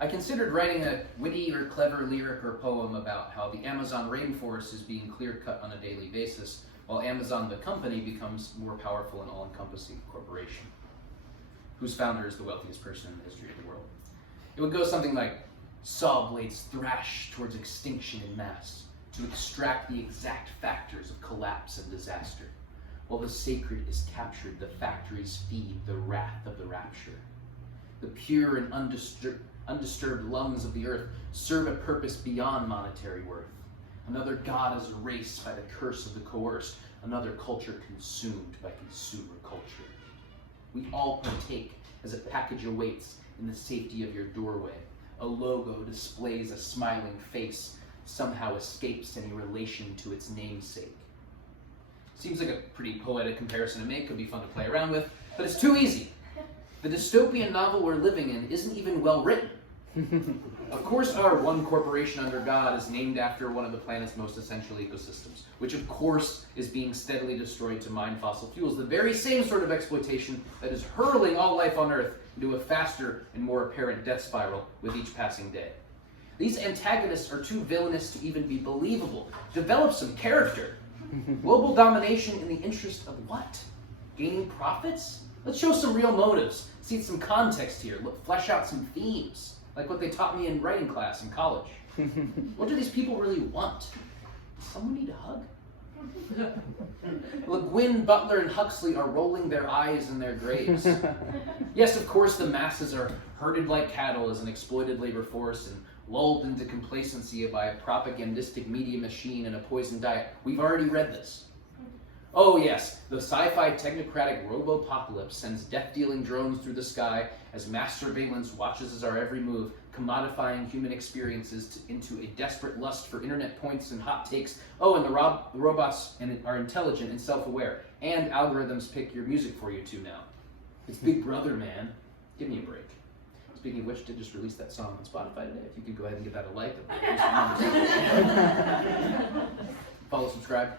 I considered writing a witty or clever lyric or poem about how the Amazon rainforest is being clear-cut on a daily basis, while Amazon, the company, becomes more powerful and all-encompassing corporation, whose founder is the wealthiest person in the history of the world. It would go something like, saw blades thrash towards extinction in mass to extract the exact factors of collapse and disaster. While the sacred is captured, the factories feed the wrath of the rapture. The pure and undisturbed lungs of the earth serve a purpose beyond monetary worth. Another god is erased by the curse of the coerced, another culture consumed by consumer culture. We all partake as a package awaits in the safety of your doorway. A logo displays a smiling face, somehow escapes any relation to its namesake. Seems like a pretty poetic comparison to make, could be fun to play around with, but it's too easy. The dystopian novel we're living in isn't even well written. Of course our one corporation under God is named after one of the planet's most essential ecosystems, which of course is being steadily destroyed to mine fossil fuels, the very same sort of exploitation that is hurling all life on Earth into a faster and more apparent death spiral with each passing day. These antagonists are too villainous to even be believable. Develop some character. Global domination in the interest of what? Gaining profits? Let's show some real motives. See some context here. Flesh out some themes, like what they taught me in writing class in college. What do these people really want? Does someone need a hug? Le Guin, Butler, and Huxley are rolling their eyes in their graves. Yes, of course, the masses are herded like cattle as an exploited labor force and lulled into complacency by a propagandistic media machine and a poisoned diet. We've already read this. Oh yes, the sci-fi technocratic robo-apocalypse sends death-dealing drones through the sky as mass surveillance watches our every move, commodifying human experiences into a desperate lust for internet points and hot takes. Oh, and the robots are intelligent and self-aware, and algorithms pick your music for you too now. It's Big Brother, man. Give me a break. Speaking of which, did just release that song on Spotify today. If you could go ahead and give that a like. Follow, subscribe.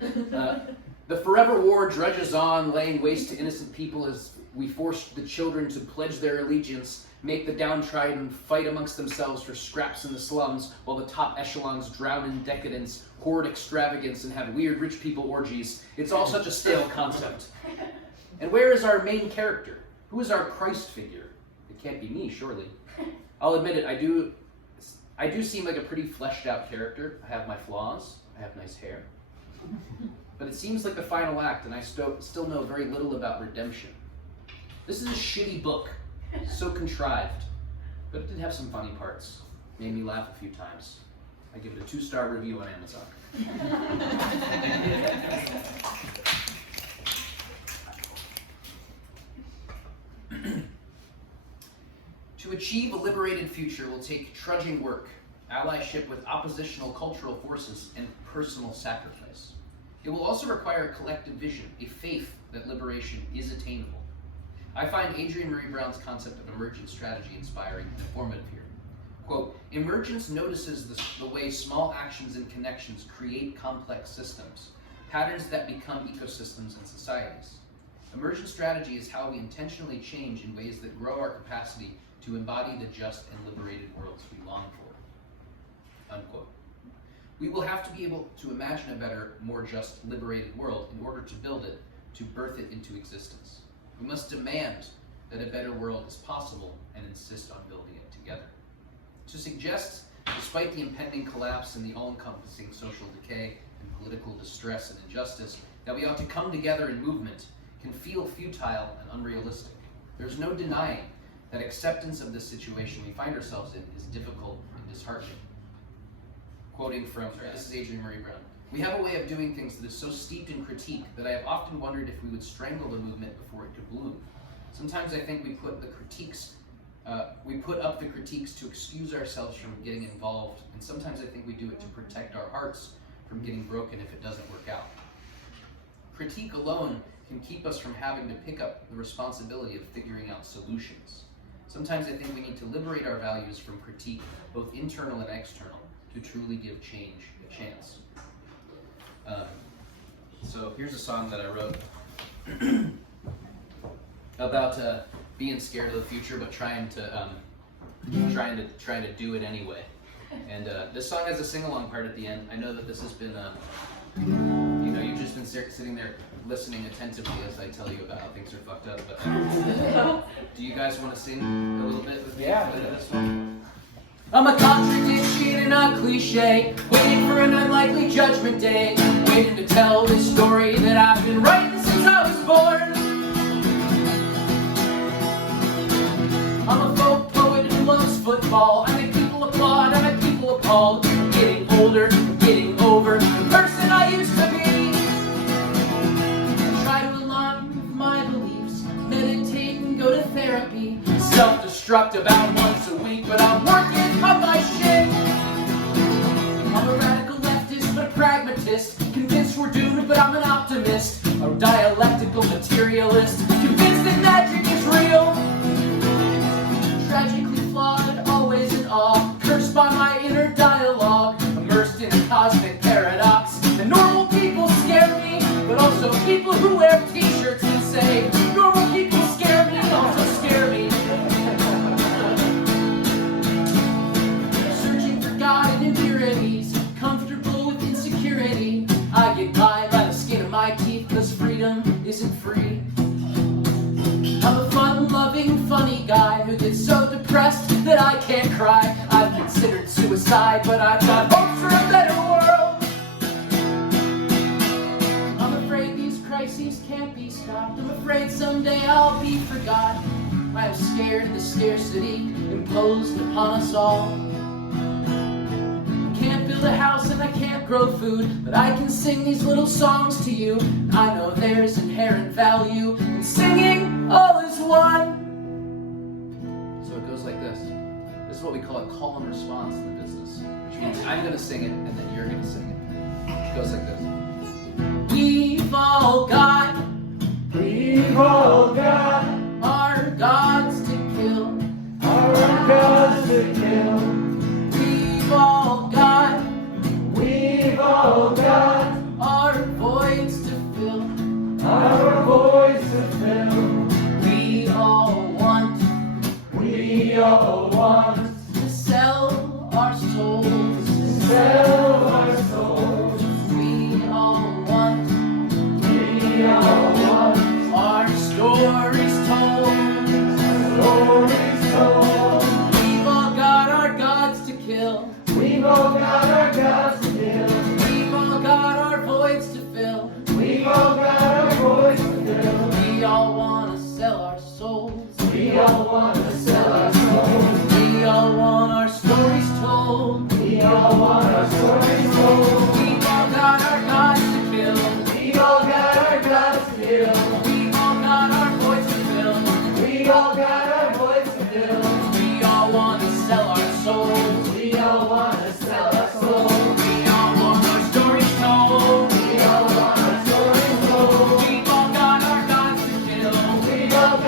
The forever war drudges on, laying waste to innocent people as we force the children to pledge their allegiance, make the downtrodden fight amongst themselves for scraps in the slums, while the top echelons drown in decadence, hoard extravagance, and have weird rich people orgies. It's all such a stale concept. And where is our main character? Who is our Christ figure? It can't be me, surely. I'll admit it, I do seem like a pretty fleshed out character. I have my flaws, I have nice hair. But it seems like the final act, and I still know very little about redemption. This is a shitty book, so contrived, but it did have some funny parts. Made me laugh a few times. I give it a 2-star review on Amazon. To achieve a liberated future will take trudging work, allyship with oppositional cultural forces, and personal sacrifice. It will also require a collective vision, a faith that liberation is attainable. I find Adrienne Maree Brown's concept of emergent strategy inspiring and informative here. Quote, emergence notices the way small actions and connections create complex systems, patterns that become ecosystems and societies. Emergent strategy is how we intentionally change in ways that grow our capacity to embody the just and liberated worlds we long for. Unquote. We will have to be able to imagine a better, more just, liberated world in order to build it, to birth it into existence. We must demand that a better world is possible and insist on building it together. To suggest, despite the impending collapse and the all-encompassing social decay and political distress and injustice, that we ought to come together in movement can feel futile and unrealistic. There's no denying that acceptance of this situation we find ourselves in is difficult and disheartening. Quoting from, this is Adrienne Maree Brown. We have a way of doing things that is so steeped in critique that I have often wondered if we would strangle the movement before it could bloom. Sometimes I think we put up the critiques to excuse ourselves from getting involved, and sometimes I think we do it to protect our hearts from getting broken if it doesn't work out. Critique alone can keep us from having to pick up the responsibility of figuring out solutions. Sometimes I think we need to liberate our values from critique, both internal and external, to truly give change a chance. So here's a song that I wrote about being scared of the future, but trying to do it anyway. And this song has a sing-along part at the end. I know that this has been You know, you've just been sitting there listening attentively as I tell you about how things are fucked up. But do you guys want to sing a little bit with me? Yeah. This one? I'm a contradiction and a cliche, waiting for an unlikely judgment day, waiting to tell this story that I've been writing since I was born. I'm a folk poet who loves football. I make people applaud, I make people appalled. I'm getting older, I'm getting over the person I used to be. I try to align with my beliefs, meditate and go to therapy. Self-destruct about once a week, but I'm working on my shit. I'm a radical leftist, but a pragmatist. Convinced we're doomed, but I'm an optimist. A dialectical materialist, convinced that magic is real. Tragically flawed, always in awe, cursed by my inner dialogue, immersed in a cosmic paradox. And normal people scare me, but also people who wear t-shirts and say, normal people scare me, also scare me. Searching for God and impurities, comfortable with insecurity. I get by the skin of my teeth, cause freedom isn't free. I'm a fun-loving, funny guy who gets so depressed that I can't cry. I've considered suicide, but I've got hope for a better world. I'm afraid these crises can't be stopped. I'm afraid someday I'll be forgotten. I'm scared of the scarcity imposed upon us all. I can't build a house and I can't grow food, but I can sing these little songs to you. I know there's inherent value in singing all is one. So it goes like this. This is what we call a call and response in the business, which means I'm going to sing it and then you're going to sing it. It goes like this. We've all got our gods to kill. We've all got our voids to fill. We all want to sell our souls. We all want our stories told. We've all got our gods to kill. We've all got our voids to fill. We all want to sell our souls. We all want our stories told. We've all got our gods to kill. We've all got our voids to fill. We all want to sell our souls. We all want our stories told. We've all got our gods to kill. We've all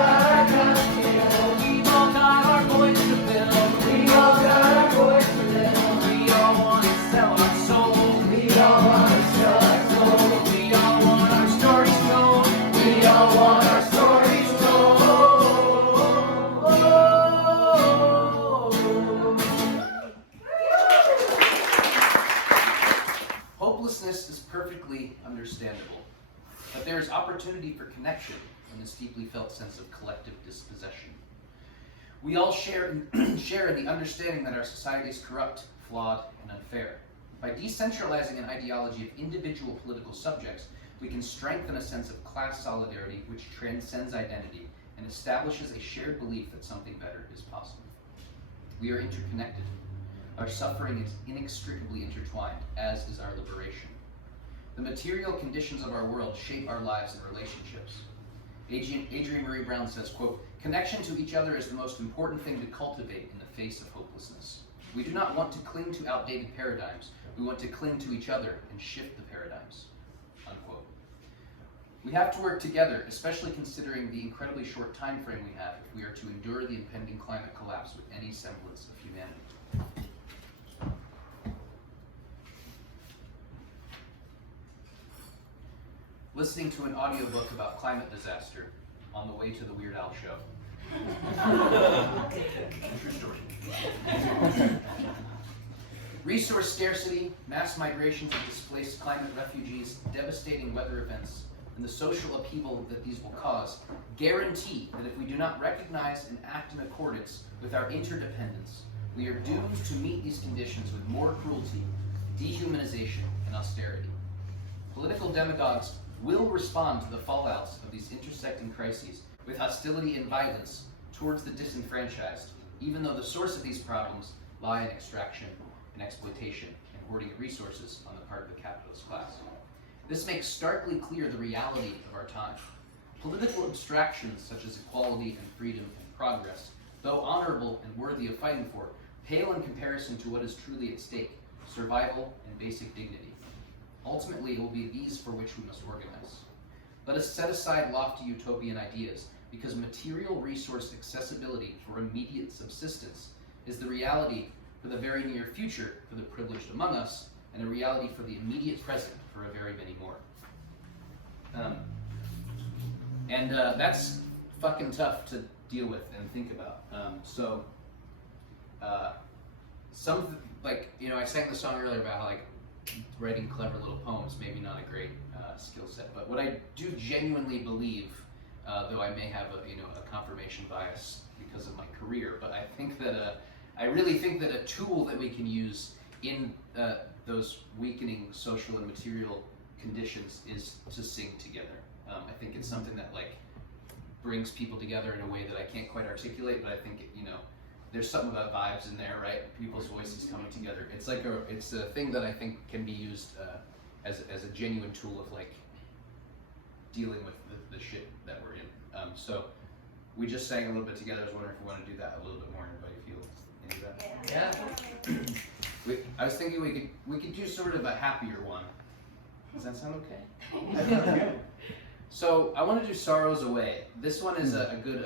got our voids to fill. We all want to sell our souls. We all want our stories told. We all want our stories told. Hopelessness is perfectly understandable, but there is opportunity for connection in this deeply felt sense of collective dispossession. We all share in the understanding that our society is corrupt, flawed, and unfair. By decentralizing an ideology of individual political subjects, we can strengthen a sense of class solidarity which transcends identity and establishes a shared belief that something better is possible. We are interconnected. Our suffering is inextricably intertwined, as is our liberation. The material conditions of our world shape our lives and relationships. Adrienne Marie Brown says, quote, "Connection to each other is the most important thing to cultivate in the face of hopelessness. We do not want to cling to outdated paradigms. We want to cling to each other and shift the paradigms." Unquote. We have to work together, especially considering the incredibly short time frame we have if we are to endure the impending climate collapse with any semblance of humanity. Listening to an audiobook about climate disaster on the way to the Weird Al show. True story. Resource scarcity, mass migrations of displaced climate refugees, devastating weather events, and the social upheaval that these will cause guarantee that if we do not recognize and act in accordance with our interdependence, we are doomed to meet these conditions with more cruelty, dehumanization, and austerity. Political demagogues will respond to the fallouts of these intersecting crises with hostility and violence towards the disenfranchised, even though the source of these problems lie in extraction and exploitation and hoarding of resources on the part of the capitalist class. This makes starkly clear the reality of our time. Political abstractions such as equality and freedom and progress, though honorable and worthy of fighting for, pale in comparison to what is truly at stake: survival and basic dignity. Ultimately, it will be these for which we must organize. Let us set aside lofty utopian ideas, because material resource accessibility for immediate subsistence is the reality for the very near future for the privileged among us, and a reality for the immediate present for a very many more. That's fucking tough to deal with and think about. I sang the song earlier about how, like, writing clever little poems, maybe not a great skill set, but what I do genuinely believe, though I may have a confirmation bias because of my career, but I really think that a tool that we can use in those weakening social and material conditions is to sing together. I think it's something that, like, brings people together in a way that I can't quite articulate, but I think there's something about vibes in there, right? People's voices coming together. It's a thing that I think can be used as a genuine tool of, like, dealing with the shit that we're in. So we just sang a little bit together. I was wondering if we want to do that a little bit more. Anybody feel any of that? Yeah. I was thinking we could do sort of a happier one. Does that sound okay? So I want to do Sorrows Away. This one is a good.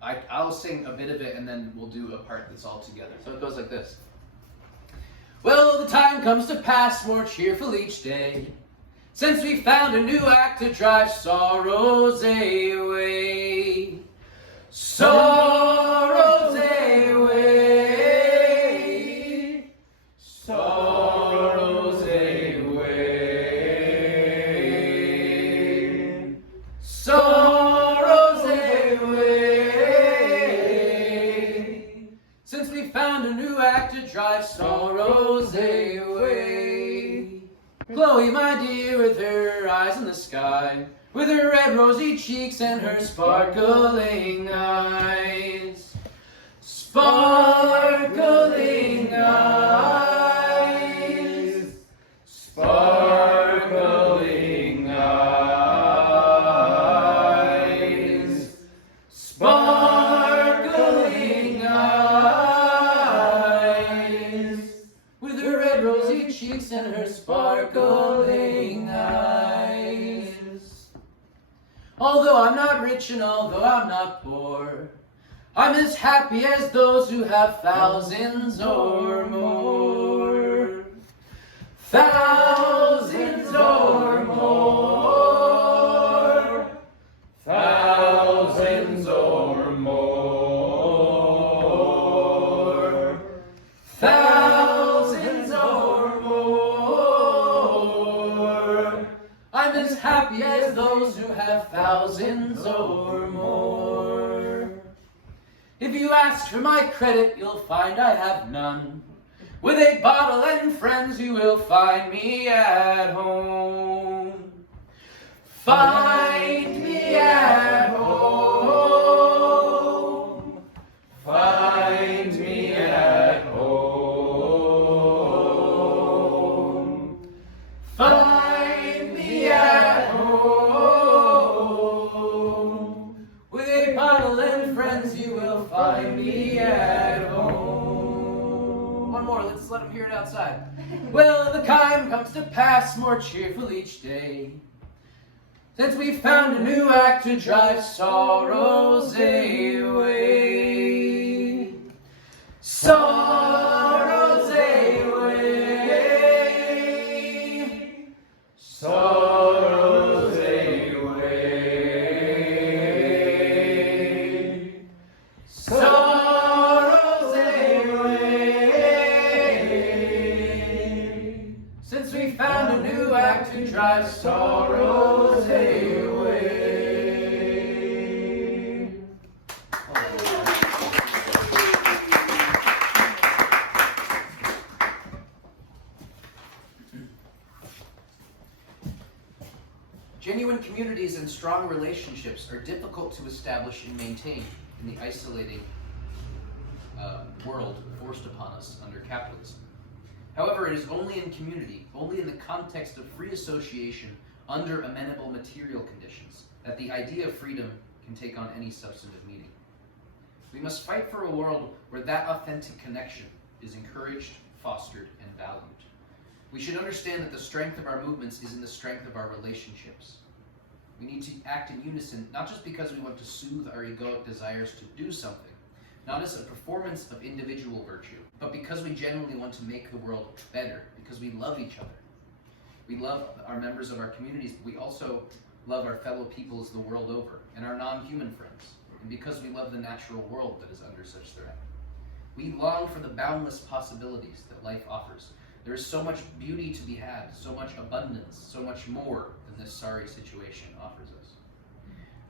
I'll sing a bit of it, and then we'll do a part that's all together. So it goes like this. Well, the time comes to pass more cheerful each day, since we found a new act to drive sorrows away. Sorrows away. Sorrows away. Sorrows away. Since we found a new act to drive sorrows away. Chloe, my dear, with her eyes in the sky, with her red rosy cheeks and her sparkling eyes. Sparkling eyes. Sparkling eyes. Sparkling eyes. With her red rosy cheeks and her sparkling eyes. Although I'm not rich and although I'm not poor, I'm as happy as those who have thousands or more. Thousands or more. Thousands or more. Thousands or more. I'm as happy as those who have thousands or more. If you ask for my credit, you'll find I have none. With a bottle and friends, you will find me at home. Find me at home. Find me at home. Find me at home. With a bottle and friends, you will find me at home. One more, let's let them hear it outside. Well, the time comes to pass more cheerful each day, since we found a new act to drive sorrows away. Sorrows away. Sorrows away. Sorrows away. communities and strong relationships are difficult to establish and maintain in the isolating world forced upon us under capitalism. However, it is only in community, only in the context of free association under amenable material conditions, that the idea of freedom can take on any substantive meaning. We must fight for a world where that authentic connection is encouraged, fostered, and valued. We should understand that the strength of our movements is in the strength of our relationships. We need to act in unison, not just because we want to soothe our egoic desires to do something, not as a performance of individual virtue, but because we genuinely want to make the world better, because we love each other. We love our members of our communities, but we also love our fellow peoples the world over, and our non-human friends, and because we love the natural world that is under such threat. We long for the boundless possibilities that life offers. There is so much beauty to be had, so much abundance, so much more than this sorry situation offers us.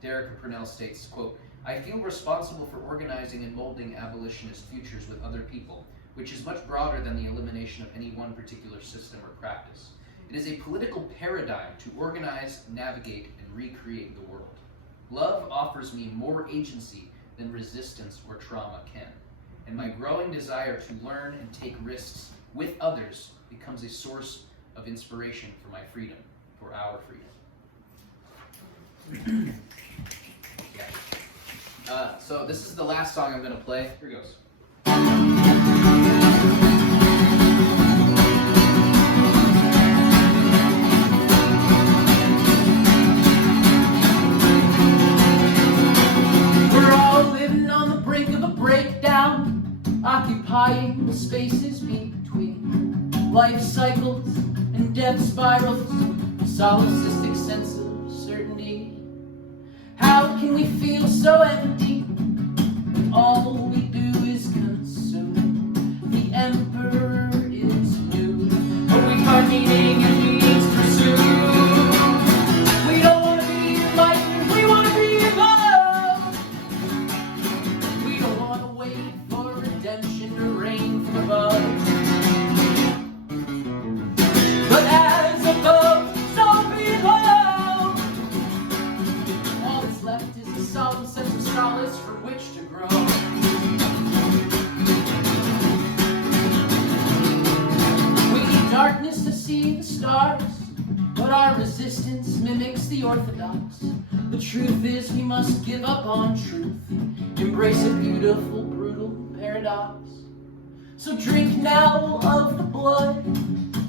Derek Purnell states, quote, "I feel responsible for organizing and molding abolitionist futures with other people, which is much broader than the elimination of any one particular system or practice. It is a political paradigm to organize, navigate, and recreate the world. Love offers me more agency than resistance or trauma can, and my growing desire to learn and take risks with others becomes a source of inspiration for my freedom, for our freedom." So this is the last song I'm going to play. Here goes. We're all living on the brink of a breakdown, occupying the spaces between life cycles and death spirals, a solipsistic sense of certainty. How can we feel so empty when all we do is consume? The emperor is new, but we find meaning in meaning's pursuit. We don't want to be enlightened, we want to be in love. We don't want to wait for redemption to rain from above. But as above, so below. All that's left is a solemn sense of solace for which to grow. We need darkness to see the stars, but our resistance mimics the orthodox. The truth is we must give up on truth, embrace a beautiful, brutal paradox. So drink now of the blood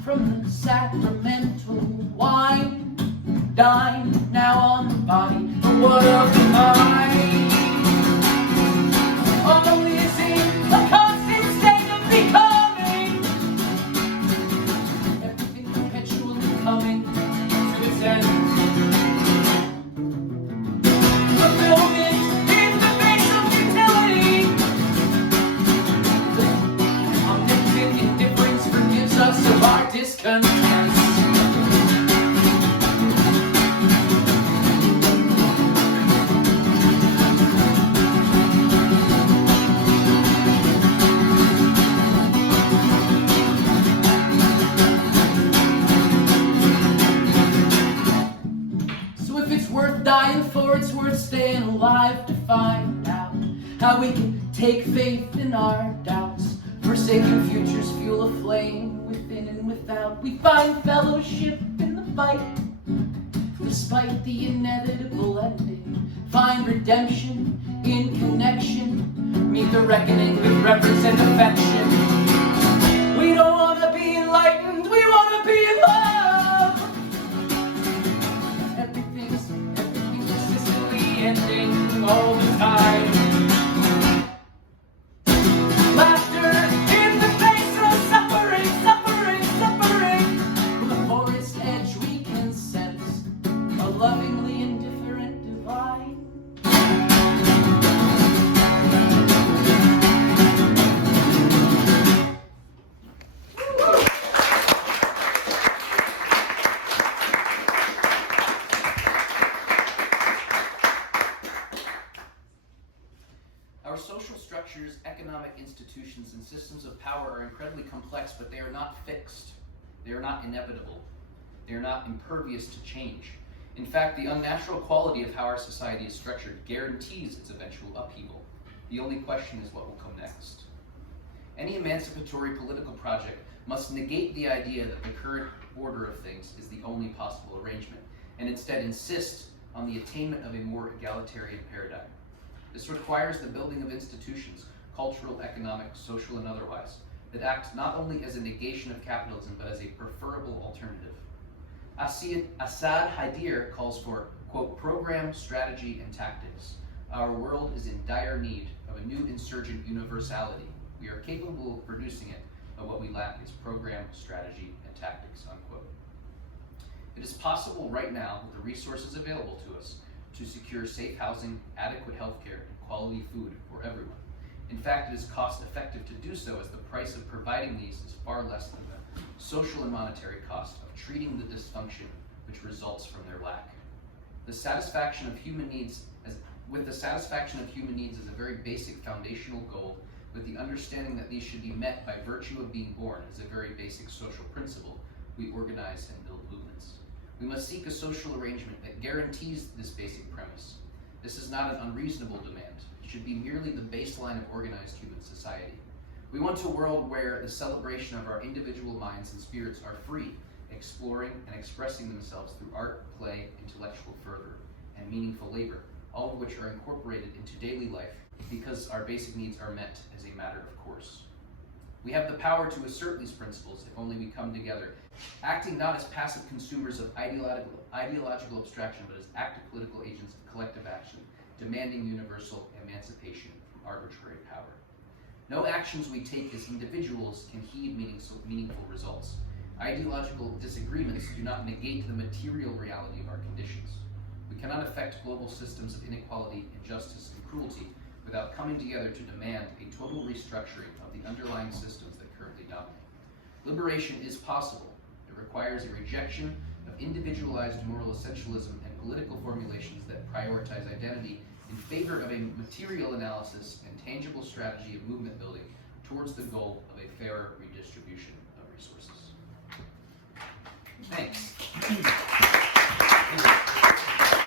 from the sacramental wine. Dine now on the body, but what of the mind? All is in a constant state of becoming, everything perpetually coming to its end. Fulfillment in the face of futility. Omnipotent indifference forgives us of our discontent. Dying for, it's worth staying alive to find out how we can take faith in our doubts. Forsaken futures fuel a flame within and without. We find fellowship in the fight, despite the inevitable ending. Find redemption in connection, meet the reckoning with reverence and affection. We don't want to be enlightened, we want to be in love. Ending all the time. Laughter in the face of suffering, suffering, suffering. From the forest edge we can sense a lovingly indifferent divine. Our social structures, economic institutions, and systems of power are incredibly complex, but they are not fixed. They are not inevitable. They are not impervious to change. In fact, the unnatural quality of how our society is structured guarantees its eventual upheaval. The only question is what will come next. Any emancipatory political project must negate the idea that the current order of things is the only possible arrangement, and instead insist on the attainment of a more egalitarian paradigm. This requires the building of institutions, cultural, economic, social, and otherwise, that act not only as a negation of capitalism, but as a preferable alternative. Asad Haider calls for, quote, program, strategy, and tactics. Our world is in dire need of a new insurgent universality. We are capable of producing it, but what we lack is program, strategy, and tactics, unquote. It is possible right now, with the resources available to us, to secure safe housing, adequate health care, and quality food for everyone. In fact, it is cost effective to do so, as the price of providing these is far less than the social and monetary cost of treating the dysfunction which results from their lack. The satisfaction of human needs as a very basic foundational goal, with the understanding that these should be met by virtue of being born as a very basic social principle, we organize and build movements. We must seek a social arrangement that guarantees this basic premise. This is not an unreasonable demand. It should be merely the baseline of organized human society. We want a world where the celebration of our individual minds and spirits are free, exploring and expressing themselves through art, play, intellectual fervor, and meaningful labor, all of which are incorporated into daily life because our basic needs are met as a matter of course. We have the power to assert these principles if only we come together, acting not as passive consumers of ideological abstraction, but as active political agents of collective action, demanding universal emancipation from arbitrary power. No actions we take as individuals can heed meaningful results. Ideological disagreements do not negate the material reality of our conditions. We cannot affect global systems of inequality, injustice, and cruelty without coming together to demand a total restructuring of the underlying systems that currently dominate. Liberation is possible. It requires a rejection of individualized moral essentialism and political formulations that prioritize identity in favor of a material analysis and tangible strategy of movement building towards the goal of a fairer redistribution of resources. Thanks.